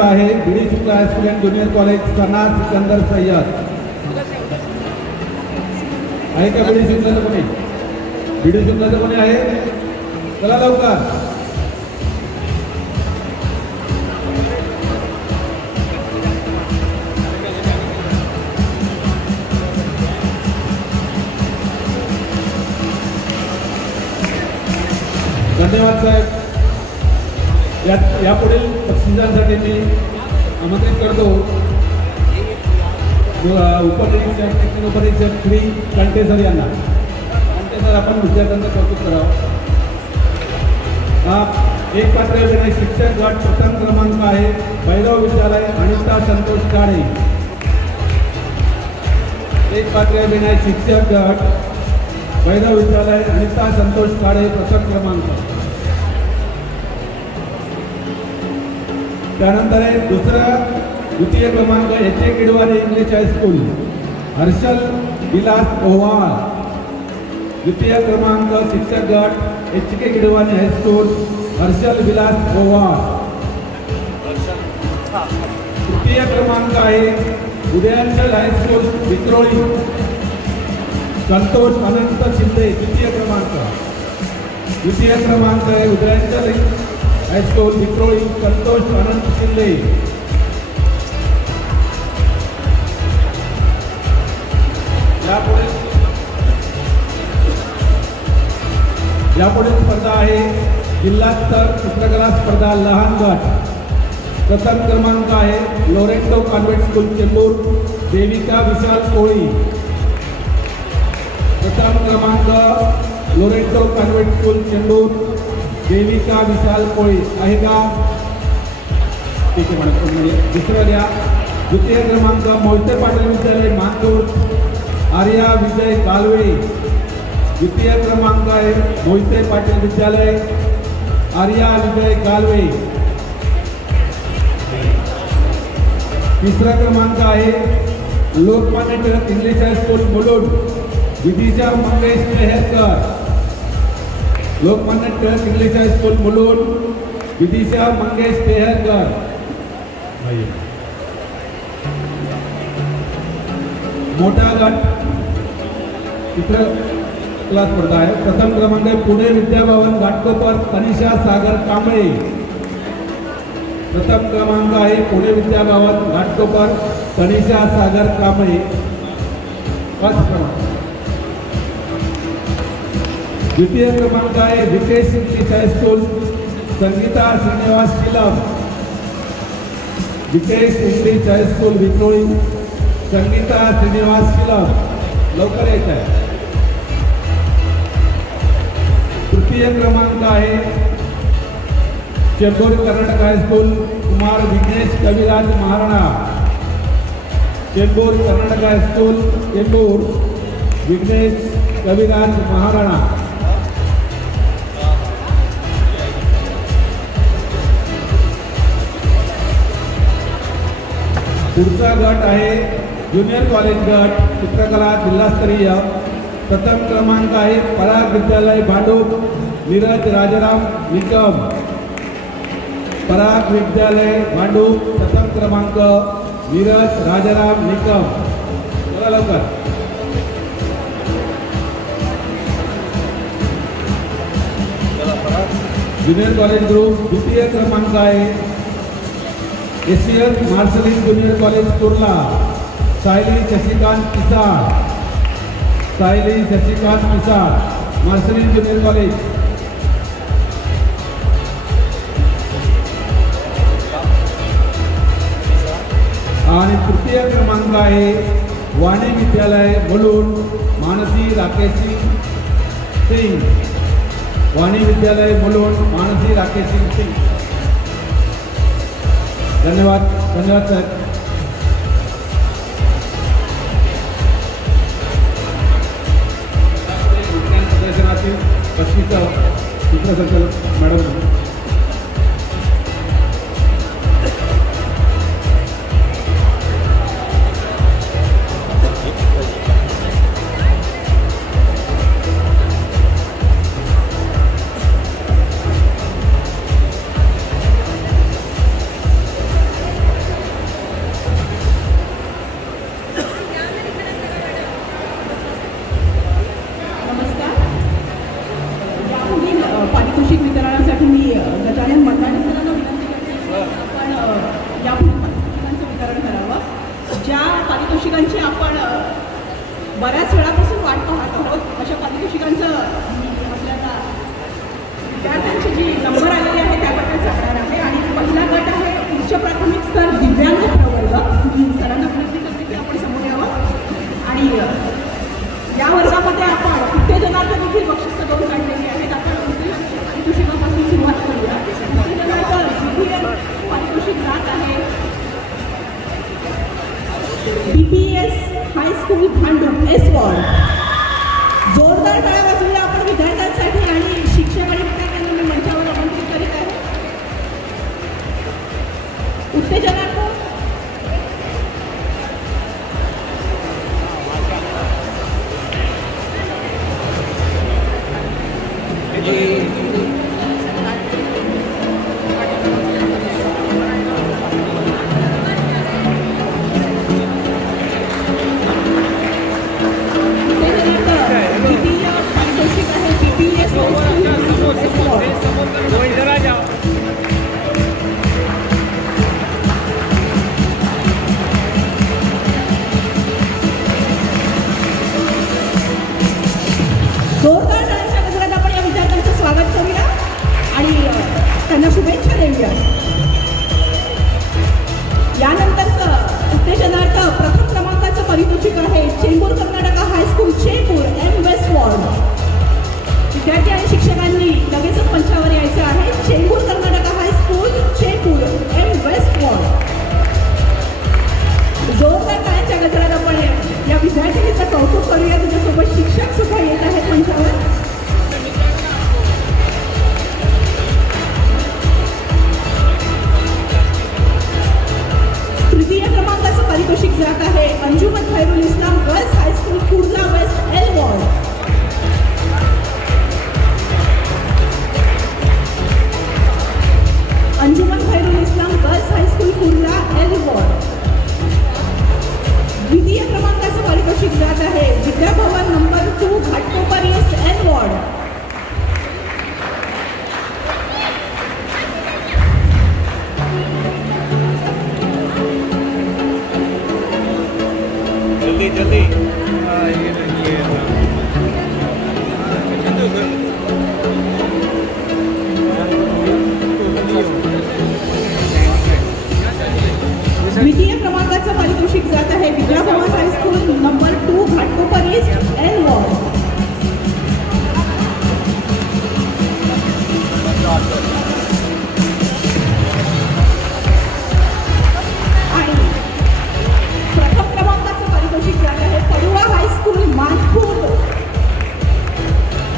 आहे BD Shukla high school and junior college सनात सिकंदर सय्यद। आहे का BD शुक्लाचं कोणी? BD शुक्लाचं कोणी आहे? चला लवकर। धन्यवाद साहेब। यापुढील बक्षिसांसाठी मी आमंत्रित करतो उपनिरीक्षक शिक्षण उपनिरीक्षक श्री कंटे सर यांना। कंटे सर आपण विद्यार्थ्यांचं कौतुक करावं। एक पात्र अभिनय शिक्षक गट प्रथम क्रमांक आहे भैरव विद्यालय अनिता संतोष काळे। एक पात्र अभिनय शिक्षक गट भैरव विद्यालय अनिता संतोष काळे प्रथम क्रमांक। त्यानंतर आहे द्वितीय क्रमांक HK Gidwani English high school Harshal Vilas Owal. द्वितीय क्रमांक शिक्षक गट HK गिडवानी हायस्कूल हर्षल विलास ओवाळ। तृतीय क्रमांक आहे उदयांचल हायस्कूल विक्रोळी। संतोष अनंत शिंदे द्वितीय क्रमांक आहे उदयांचल हायस्कूल विक्रोळी संतोष अनंत शिंदे. यापुढे स्पर्धा आहे जिल्हा स्तर चित्रकला स्पर्धा लहान गट. प्रथम क्रमांक आहे लोरेंटो कॉन्व्हेंट स्कूल चेंबूर देविका विशाल कोळी. प्रथम क्रमांक लोरेंटो कॉन्व्हेंट स्कूल चेंबूर देविका विशाल कोळी आहे का? ठीक आहे मॅडम. दुसरं द्या. द्वितीय क्रमांक मोहिते पाटील विद्यालय मानपूर आर्या विजय कालवे. द्वितीय क्रमांक आहे मोहिते पाटील विद्यालय आर्या विजय कालवे. तिसरा क्रमांक आहे Lokmanya Tilak English high school Mulund Vidisha Mangesh Teharkar. Lokmanya Tilak English high school Mulund Vidisha Mangesh Teharkar. मोठा गट चित्रकला स्पर्धा आहे. प्रथम क्रमांक आहे पुणे विद्याभवन घाटकोपर तनिषा सागर कांबळे. प्रथम क्रमांक आहे पुणे विद्याभवन घाटकोपर तनिषा सागर कांबळे. फर्स्ट क्रमांक. द्वितीय क्रमांक आहे Vikesh English high school Sangeeta Shrinivas Shilam. Vikesh English high school Vikhroli Sangeeta Shrinivas Shilam लवकर येत आहे. तृतीय क्रमांक आहे चेंबूर कर्नाटक हायस्कूल कुमार विघ्नेश कविराज महाराणा. चेंबूर कर्नाटक हायस्कूल चेंबूर विघ्नेश कविराज महाराणा. पुढचा गट आहे ज्युनियर कॉलेज गट चित्रकला जिल्हास्तरीय. प्रथम क्रमांक आहे पराग विद्यालय भांडूप नीरज राजाराम निकम. पराग विद्यालय भांडूप प्रथम क्रमांक नीरज राजाराम निकम. चला लवकर. ज्युनियर कॉलेज ग्रुप द्वितीय क्रमांक आहे Asian marshalling junior college Kurla Sayali Shashikant Pisal. Sayali Shashikant Pisal marshalling junior college. आणि तृतीय क्रमांक आहे वाणी विद्यालय मुलुंड मानसी राकेश सिंग. वाणी विद्यालय मुलुंड मानसी राकेश सिंग. धन्यवाद. धन्यवाद साहेब. विज्ञान प्रदर्शनातील 25वा चित्रसंकलन मॅडम. बऱ्याच वेळापासून वाट पाहत आहोत. अशा पारितोषिकांचं आपल्याला विद्यार्थ्यांची जी नंबर आलेली आहे त्याबद्दल सांगणार आहे. आणि पहिला गट आहे उच्च प्राथमिक स्तर दिव्यांग प्रवर्ग. सरांना विनंती करते की आपण समोर यावं. आणि या वर्गामध्ये आपण उत्तेजनार्थ देखील बक्षिसं दोन काढलेली आहेत. आपण पारितोषिकापासून सुरुवात करूया. उत्तेजनार्थ पारितोषिक जात आहे DPS हायस्कूल भांडूप S1. जोरदार टाळ्या वाजवूया आपण विद्यार्थ्यांसाठी आणि शिक्षक आणि विद्यार्थ्यांना मी मंचावर आमंत्रित करीत आहे. उत्तेजनार्थ करूयात. यानंतरचं उत्तेजनार्थ प्रथम क्रमांकाचं पारितोषिक आहे Chembur Karnataka high school Chembur M west ward. विद्यार्थी आणि शिक्षकांनी लगेचच मंचावर यायचं आहे. Chembur Karnataka high school Chembur M west ward. जोरदार टाळ्यांच्या गजरात आपण या विद्यार्थिनीचं कौतुक करूया. तुझ्यासोबत शिक्षक सुद्धा येत आहेत मंचावर. तृतीय क्रमांकाचं पारितोषिक जात आहे Anjuman Khairul Islam girls high school Kurla west L ward. Anjuman Khairul Islam girls high school Kurla L ward. द्वितीय क्रमांकाचं पारितोषिक जात आहे Vidyabhavan number 2 Ghatkopar east L ward. जल्दी जल्दी द्वितीय क्रमांकाचं पारितोषिक जात आहे Vidyabhavan high school number 2 Ghatkopar east L ward. आणि प्रथम क्रमांकाचं पारितोषिक जात आहे Padula high school Manpur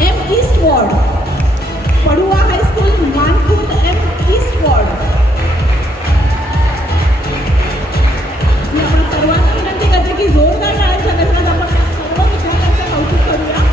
M east ward. Padula high school Manpur M east ward. आपण सर्वांना विनंती करते की जोरदार टाळ्यांच्या गजरात आपण सर्व विद्यार्थ्यांचं कौतुक करूया.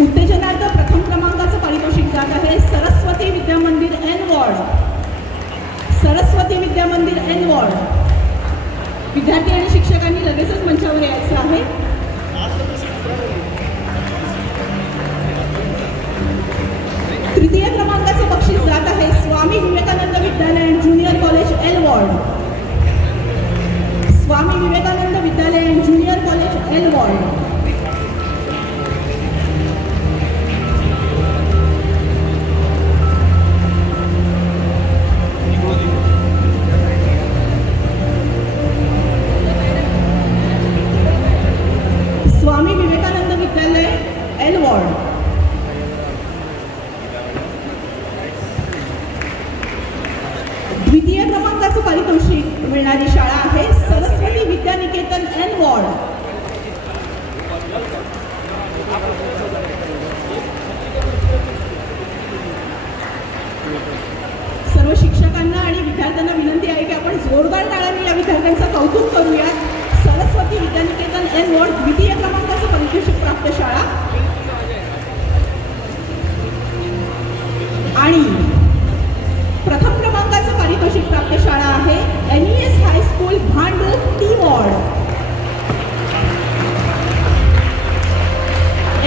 उत्तेजनार्थ प्रथम क्रमांकाचं पारितोषिक जात आहे सरस्वती विद्या मंदिर एन वॉर्ड. सरस्वती विद्या मंदिर एन वॉर्ड. विद्यार्थी आणि शिक्षकांनी लगेचच मंचावर यायचं आहे. तृतीय क्रमांकाचं बक्षीस जात आहे Swami Vivekanand Vidyalaya and junior college L ward. Swami Vivekanand Vidyalaya and junior college L ward. Swami Vivekanand Vidyalaya L ward. द्वितीय क्रमांकाचं पारितोषिक मिळणारी शाळा आहे सरस्वती विद्यानिकेतन एन वॉर्ड. सर्व शिक्षकांना आणि विद्यार्थ्यांना विनंती आहे की आपण जोरदार टाळ्यांनी या विद्यार्थ्यांचं कौतुक करूया. सरस्वती विद्यानिकेतन एन वॉर्ड द्वितीय क्रमांकाचं पारितोषिक प्राप्त शाळा. आणि प्रथम क्रमांकाचं पारितोषिक प्राप्त शाळा आहे NES high school Bhandup T ward.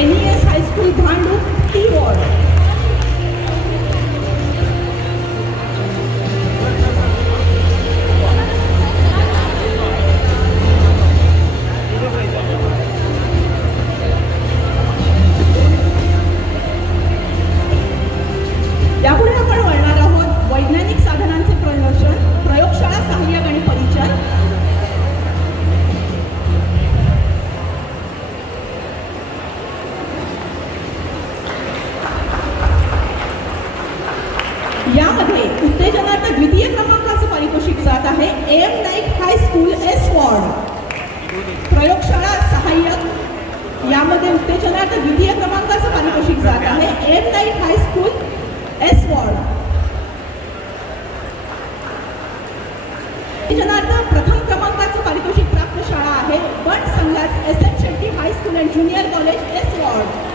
NES high school Bhandup T ward. यापुढे आपण वळणार आहोत वैज्ञानिक साधनांचे प्रयोगशाळा सहाय्यक आणि परिचय. यामध्ये उत्तेजनार्थ द्वितीय क्रमांकाचं पारितोषिक जात आहे M Naik high school S ward. प्रयोगशाळा सहाय्यक यामध्ये उत्तेजनार्थ द्वितीय क्रमांकाचं पारितोषिक जात आहे M Naik high school S ward. उत्तेजनार्थ प्रथम क्रमांकाचं पारितोषिक प्राप्त शाळा आहे बट संघास SM Shetty high school and junior college S ward.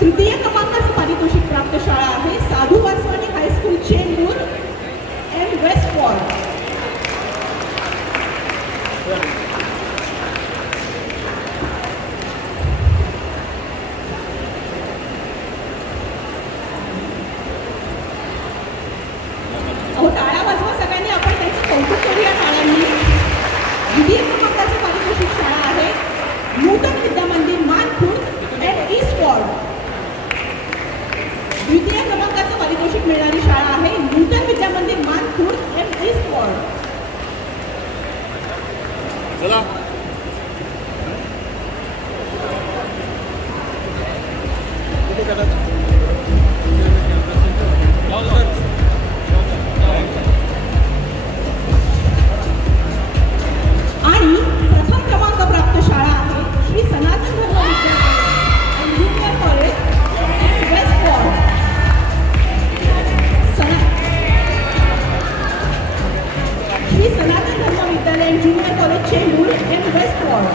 तृतीय क्रमांकाचं पारितोषिक प्राप्त शाळा आहे Sadhu Vaswani high school Chembur and west ward. अहो टाळ्या वाजवा सगळ्यांनी, आपण त्यांचं कौतुक करूया टाळ्यांनी. द्वितीय क्रमांकाचं पारितोषिक शाळा आहे नूतन विद्या Mandir Mankhurd and east ward. द्वितीय क्रमांकाचं पारितोषिक मिळणारी शाळा आहे नूतन विद्या Mandir Mankhurd and east ward. चला आणि प्रथम क्रमांक प्राप्त शाळा आहे Shri Sanatan Dharma Vidyalaya junior college and west ward. Shri Sanatan Dharma Vidyalaya junior college Chembur and west ward.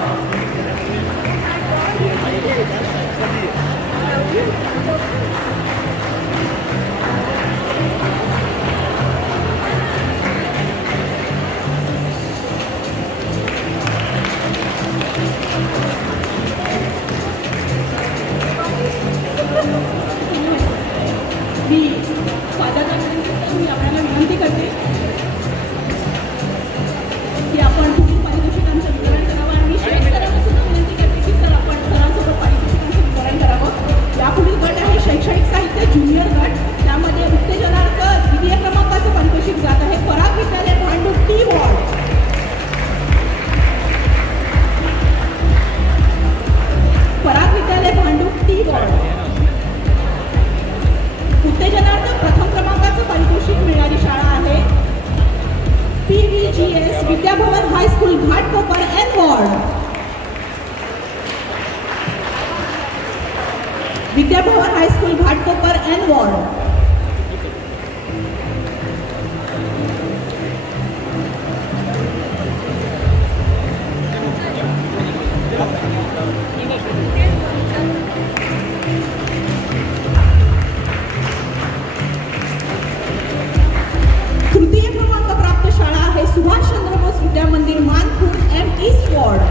मी मी आपल्याला विनंती करते की आपण पुढील पारितोषिकांचं वितरण करावं आणि शेष सरांना सुद्धा विनंती करते की सर आपण सरांसोबत पारितोषिकांचं वितरण करावं. यापुढील गट आहे शैक्षणिक साहित्य ज्युनियर गट. त्यामध्ये उत्तेजनार्थ द्वितीय क्रमांकाचं पारितोषिक जात आहे पराग विद्यालय भांडूप टी वॉर्ड. पराग विद्यालय भांडूप टी वॉर्ड. उत्तेजनार्थ प्रथम क्रमांकाचं पारितोषिक मिळणारी शाळा आहे PVGS Vidyabhavan high school Ghatkopar N ward. Vidyabhavan high school Ghatkopar N ward. तृतीय क्रमांक प्राप्त शाळा आहे Subhashchandra Bose Vidya Mandir Mankhurd and east ward.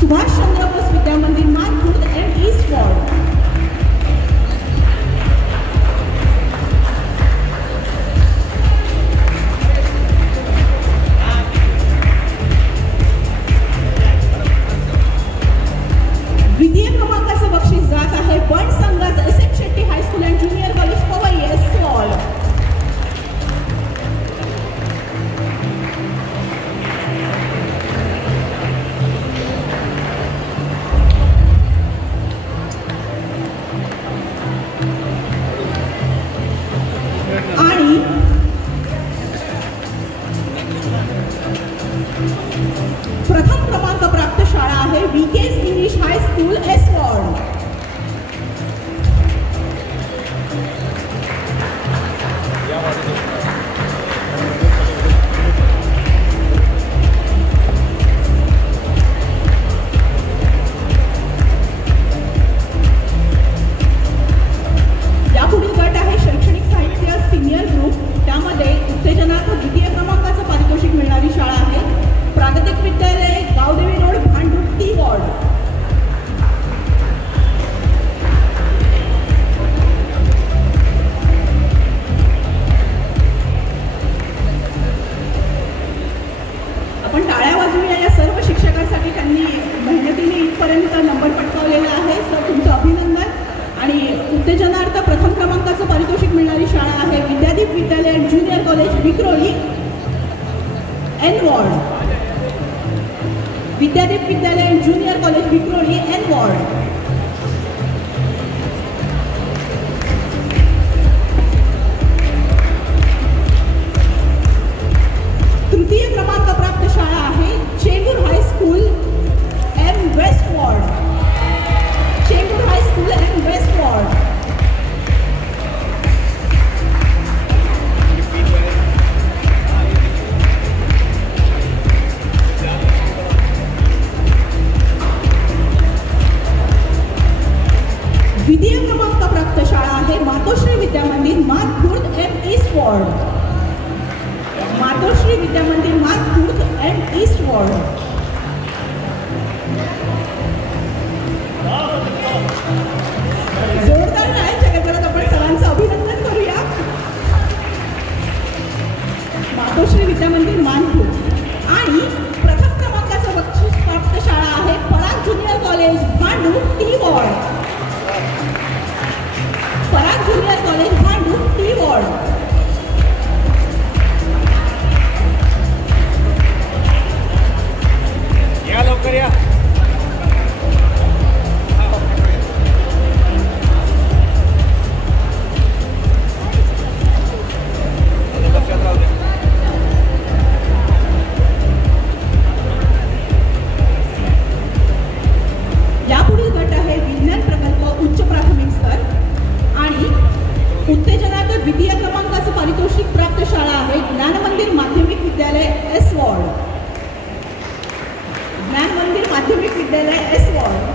Subhashchandra Bose Vidya Mandir Mankhurd and east ward. द्वितीय क्रमांकाचं बक्षीस जात आहे बंड संघास SM Shetty high school and junior college Powai S ward. आणि प्रथम क्रमांक प्राप्त शाळा आहे VKS English high school S ward. यापुढील गट आहे शैक्षणिक साहित्य सिनियर ग्रुप. त्यामध्ये उत्तेजनार्थ द्वितीय क्रमांकाचं पारितोषिक मिळणारी शाळा आहे Pragatik Vidyalaya Gavdevi road Bhandup T ward. आपण टाळ्या वाजवूया या सर्व शिक्षकांसाठी. त्यांनी मेहनतीने इथपर्यंत नंबर पटकावलेला आहे. सर तुमचं अभिनंदन. आणि उत्तेजनार्थ प्रथम क्रमांकाचं पारितोषिक मिळणारी शाळा आहे Vidyadeep Vidyalaya and junior college Vikhroli N ward. Vidyadeep Vidyalaya and junior college Vikhroli N ward. तृतीय क्रमांक प्राप्त शाळा आहे Chembur high school M west ward. Chembur high school M west ward. द्वितीय क्रमांक प्राप्त शाळा आहे Matoshree Vidyamandir Matkhurd M east ward. Matoshree Vidyamandir Matkhurd M east ward. जोरदार टाळ्यांच्या गजरात आपण सर्वांचं अभिनंदन करूया. मातोश्री विद्यामंदिर मानखुर्द. आणि प्रथम क्रमांकाचं बक्षीस प्राप्त शाळा आहे Parag junior college Bhandup T ward. Parag junior college Bhandup T ward. या लवकर या. यापुढील गट आहे विज्ञान प्रकल्प उच्च प्राथमिक स्तर आणि उत्तेजनार्थ द्वितीय क्रमांकाचं पारितोषिक प्राप्त शाळा आहे ज्ञान मंदिर माध्यमिक विद्यालय एस वॉर्ड. ज्ञान मंदिर माध्यमिक विद्यालय एस वॉर्ड.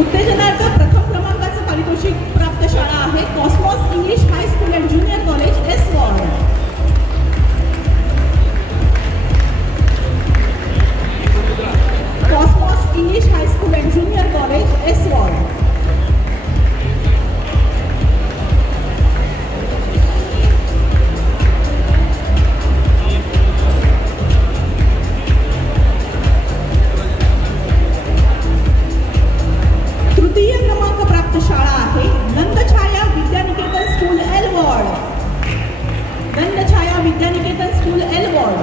उत्तेजनार्थ प्रथम क्रमांकाचं पारितोषिक प्राप्त शाळा आहे Cosmos English high school and junior college S ward. Cosmos English high school and junior college S ward. तृतीय क्रमांक प्राप्त शाळा आहे Nandchhaya Vidyaniketan school L ward. Nandchhaya Vidyaniketan school L ward.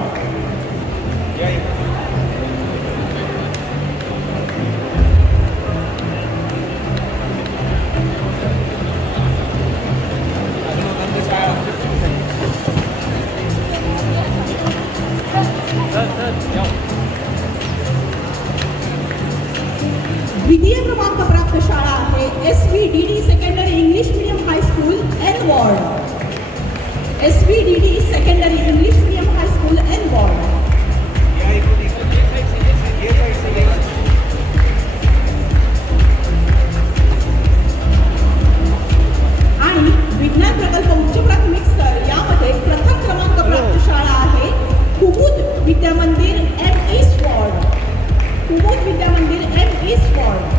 द्वितीय क्रमांक प्राप्त शाळा आहे SVDD secondary English medium high school N ward. SVDD secondary English medium high school N ward. आणि विज्ञान प्रकल्प उच्च प्राथमिक स्तर यामध्ये प्रथम क्रमांक प्राप्त शाळा आहे कुमुद विद्यामंदिर एम ईस्ट वॉर्ड. कुमुद विद्यामंदिर एम ईस्ट वॉर्ड.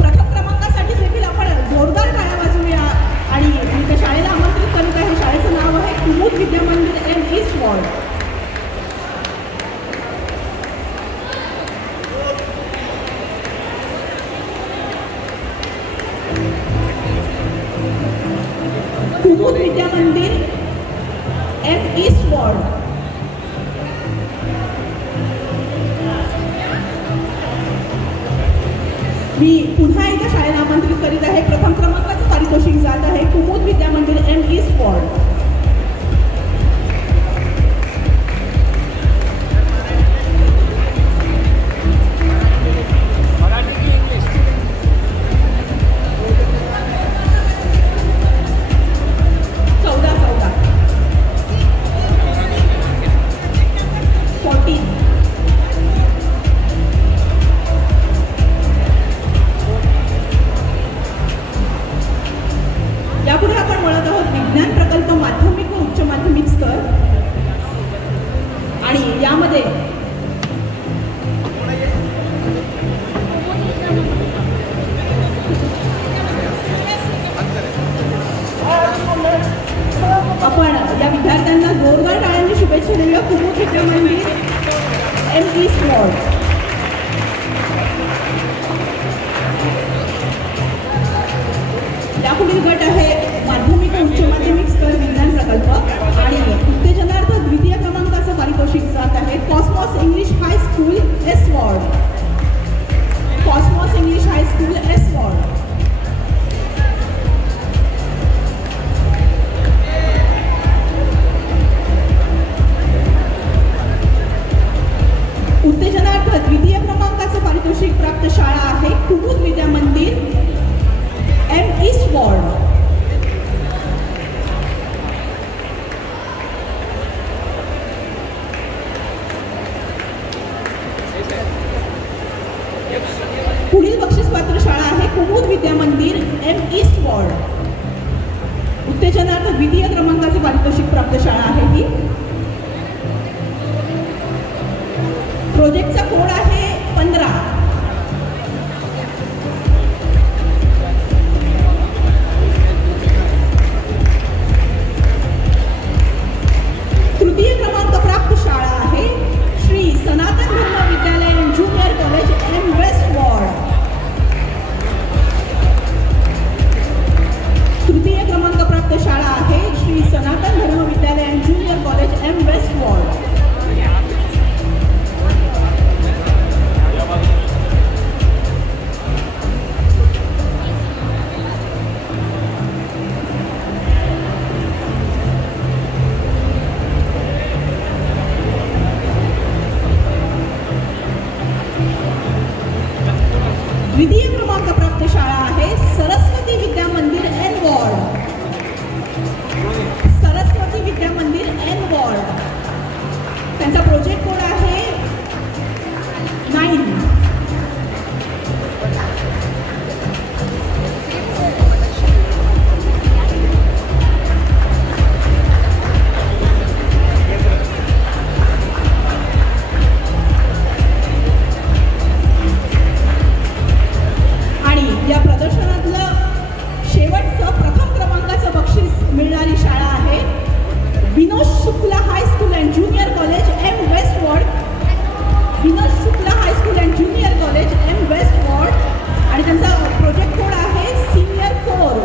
प्रथम क्रमांकासाठी देखील आपण जोरदार टाळ्या वाजवूया आणि मी त्या शाळेला आमंत्रित करत आहे. शाळेचं नाव आहे कुमुद विद्यामंदिर एम ईस्ट वॉर्ड. कुमुद विद्यामंदिर एम ईस्ट वॉर्ड. मी पुन्हा एकदा शाळेला आमंत्रित करीत आहे. प्रथम क्रमांकाचं पारितोषिक जात आहे कुमुद विद्यामंदिर एम ईस्ट वॉर्ड. मराठी की इंग्लिश? 14. यापुढे आपण बोलत आहोत विज्ञान प्रकल्प माध्यमिक व उच्च माध्यमिक स्तर आणि यामध्ये आपण या विद्यार्थ्यांना जोरदार टाळ्यांनी शुभेच्छा देऊया. कुमुद विद्या मंदिर M ईस्ट वॉर्ड. यापुढील गट आहे माध्यमिक व उच्च माध्यमिक स्तर विज्ञान प्रकल्प आणि उत्तेजनार्थ द्वितीय क्रमांकाचं पारितोषिक जात आहे Cosmos English high school S ward. Cosmos English high school S ward. उत्तेजनार्थ द्वितीय क्रमांकाचं पारितोषिक प्राप्त शाळा आहे कुमुद विद्या मंदिर M ईस्ट वॉर्ड. पुढील बक्षीसपात्र शाळा आहे कुमुद विद्या मंदिर M ईस्ट वॉर्ड. उत्तेजनार्थ द्वितीय क्रमांकाचे पारितोषिक प्राप्त शाळा आहे ही. प्रोजेक्टचा कोड आहे 15. तृतीय क्रमांक प्राप्त शाळा आहे Shri Sanatan Dharma Vidyalaya junior college M west ward. तृतीय क्रमांक प्राप्त शाळा आहे Shri Sanatan Dharma Vidyalaya junior college M west ward. द्वितीय क्रमांक प्राप्त शाळा आहे सरस्वती विद्या मंदिर N वॉर्ड. सरस्वती विद्या मंदिर N वॉर्ड. त्यांचा प्रोजेक्ट कोड आहे 9. या प्रदर्शनातलं शेवटचं प्रथम क्रमांकाचं बक्षीस मिळणारी शाळा आहे Vinod Shukla high school and junior college M west ward. Vinod Shukla high school and junior college M west ward आणि त्यांचा प्रोजेक्ट कोड आहे सीनियर 4.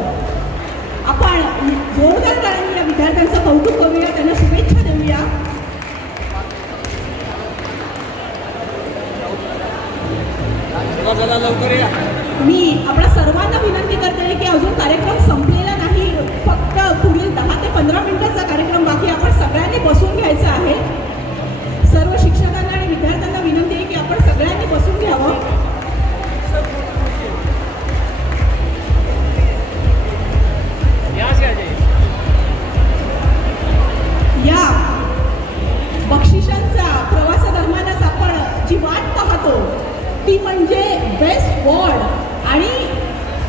आपण जोरदार टाळ्यांनी या विद्यार्थ्यांचं कौतुक करूया, त्यांना शुभेच्छा देऊया. लवकर या. मी आपल्या सर्वांना विनंती करते की अजून कार्यक्रम संपलेला नाही. फक्त पुढील 10 ते 15 मिनिटाचा कार्यक्रम बाकी. आपण सगळ्यांनी बसून घ्यायचं आहे. सर्व शिक्षकांना आणि विद्यार्थ्यांना विनंती आहे की आपण सगळ्यांनी बसून घ्यावं. या बक्षिसांचा प्रवासादरम्यानच आपण जी वाट पाहतो ती म्हणजे बेस्ट वॉर्ड आणि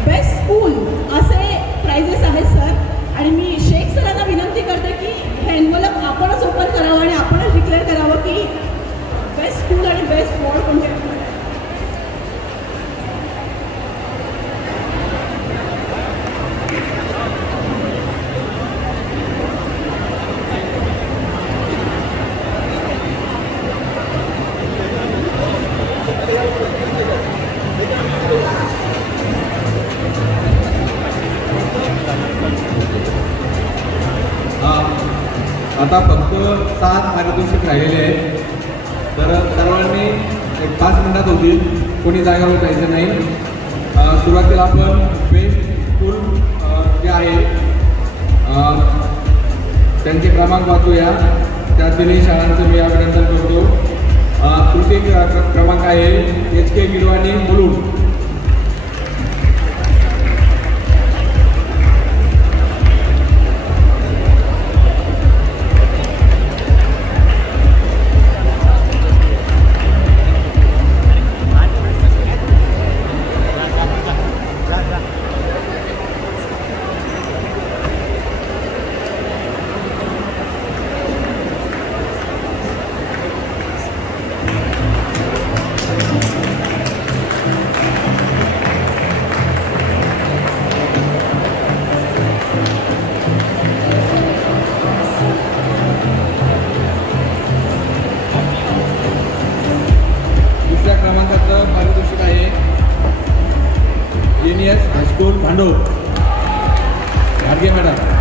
बेस्ट स्कूल असे प्राइजेस आहेत सर. आणि मी शेख सरांना विनंती करते की हे एन्व्हलप आपणच ओपन करावं आणि आपणच डिक्लेअर करावं की बेस्ट स्कूल आणि बेस्ट वॉर्ड कोणते. आता फक्त 7 पारितोषिक राहिलेले आहेत. तर सर्वांनी एक 5 मिनिटात होतील, कोणी जागेवर जायचं नाही. सुरुवातीला आपण बेस्ट स्कूल जे आहे त्यांचे क्रमांक वाचूया. त्या तिन्ही शाळांचं मी अभिनंदन करतो. तृतीय क्रमांक आहे HK गिरवाणी मुलुंड. भांडू गाडगे मॅडम.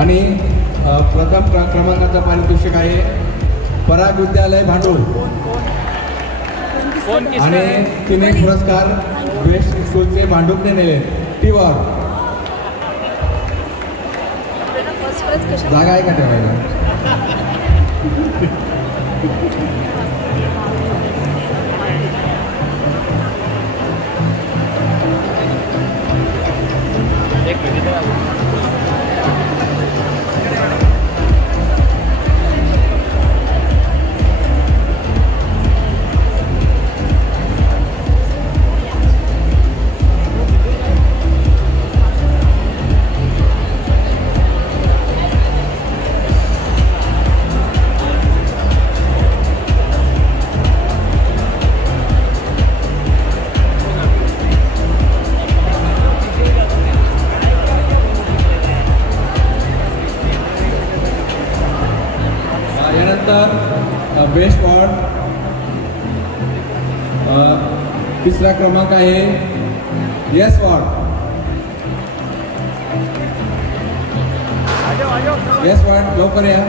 आणि प्रथम क्रमांकाचा पारितोषिक आहे पराग विद्यालय भांडूळ आणि तिने पुरस्कार बेस्ट स्कूलचे भांडूपने नेले. टीवर जागा आहे का ठेवायला? बेस्ट वॉर्ड तिसरा क्रमांक आहे यस वॉर्ड. यस वॉर्ड लवकर या.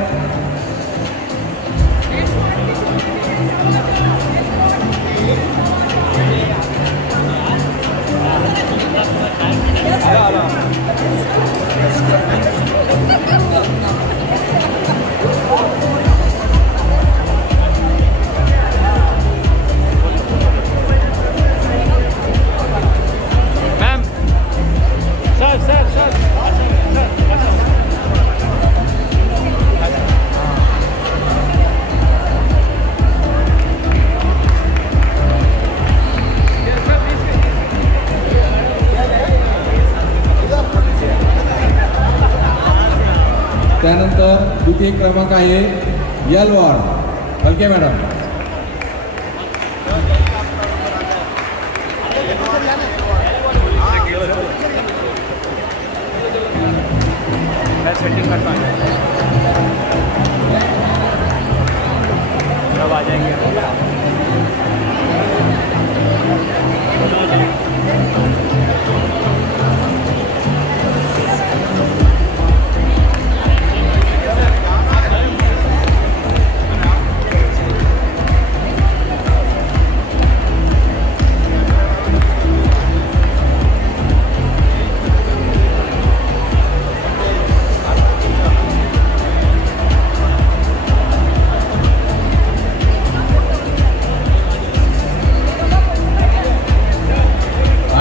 त्यानंतर द्वितीय क्रमांक आहे यल वॉर्ड हलके मॅडम. अब आ जाएंगे.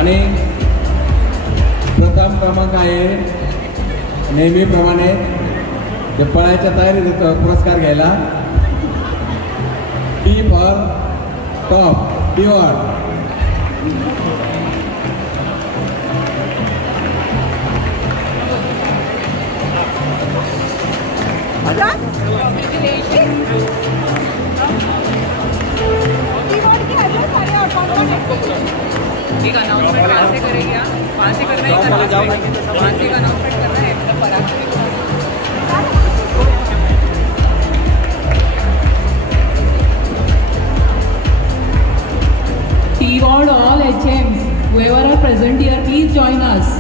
आणि प्रथम क्रमांक आहे नेहमीप्रमाणे ते पळायच्या तयारीत पुरस्कार घ्यायला. T for top T ward. एक अनाउंसमेंट वहाँ से करेंगे आप वहाँ से करना है वहाँ से एक अनाउंसमेंट करना है तब पराग T record all HMs. Whoever are present here, please join us.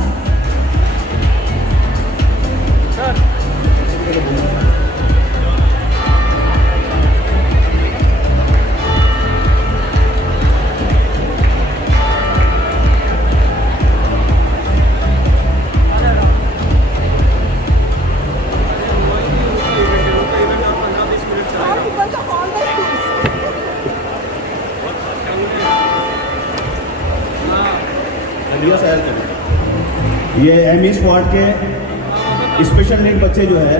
ये एमई स्क्वाड के स्पेशल नीड बच्चे जो है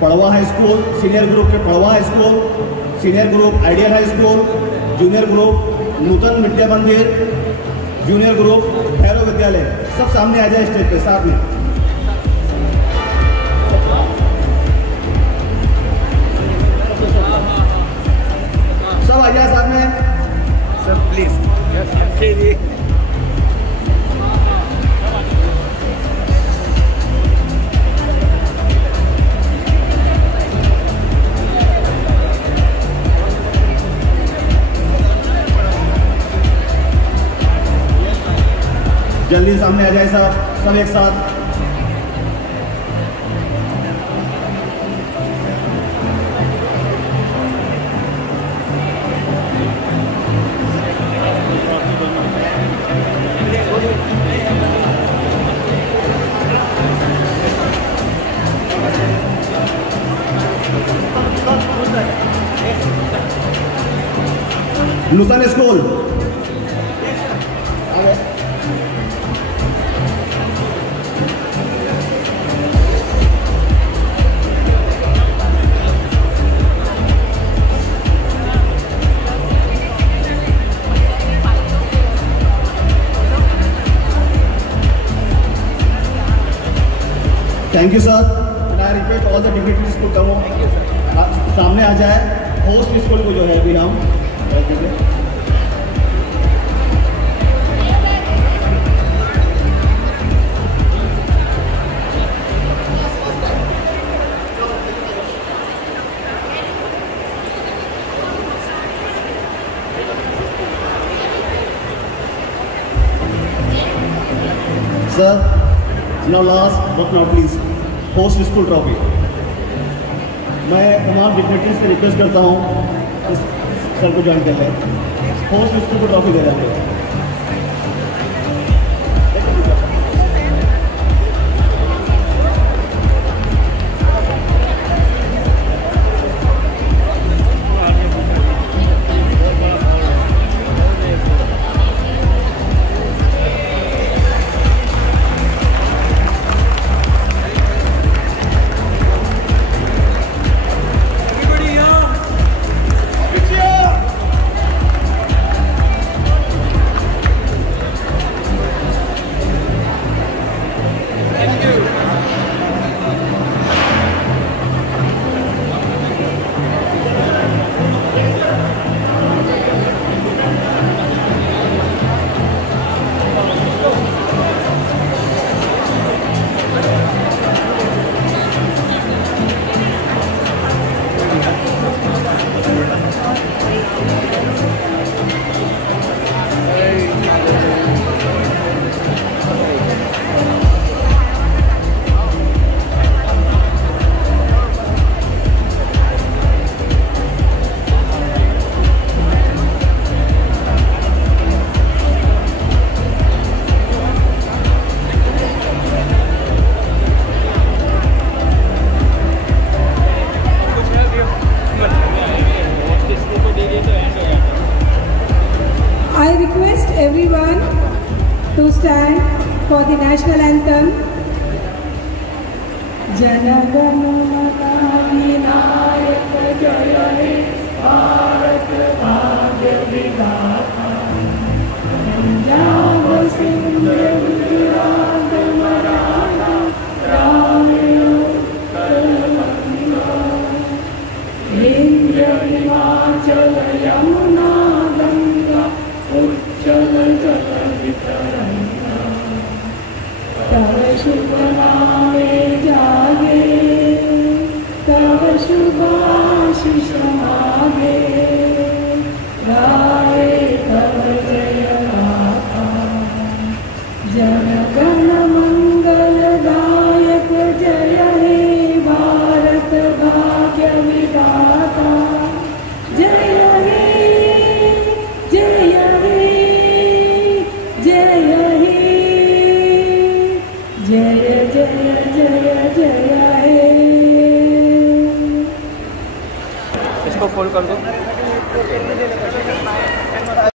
पड़वा हाई स्कूल सीनियर ग्रुप के पड़वा हाई स्कूल, सीनियर ग्रुप आइडियल हाई स्कूल, जूनियर ग्रुप नूतन विद्या मंदिर, जूनियर ग्रुप भैरव विद्यालय, सब सामने आ जाए स्टेज पे साथ में। सब आ जाए साथ में सर प्लीज। जल्दी सामने आ जाए सब एक साथ। Nutan school thank you sir. I request all the dignitaries को कम सामने आ जाए। होस्ट स्कूल को जो है अभी हम sir now last but not least host school trophy. मैं तमाम डिग्निटरीज से रिक्वेस्ट करता हूँ सर को ज्वाइन कर लें। होस्ट स्कूल को ट्रॉफी दे रहे हैं। Everyone to stand for the national anthem. Jana Gana Mana Vinayak Jaya He Bharat Bhagya Vidhata Punjab Sindh Gujarat Maratha Ramayo Kalmanga Indra Himachal Yamuna Ganga उच्चल जल वितरंगा तव शुभ नामे जागे तव शुभ आशीष मागे गाए तव जय जय जय जय जय हे। इसको फोल्ड कर दो।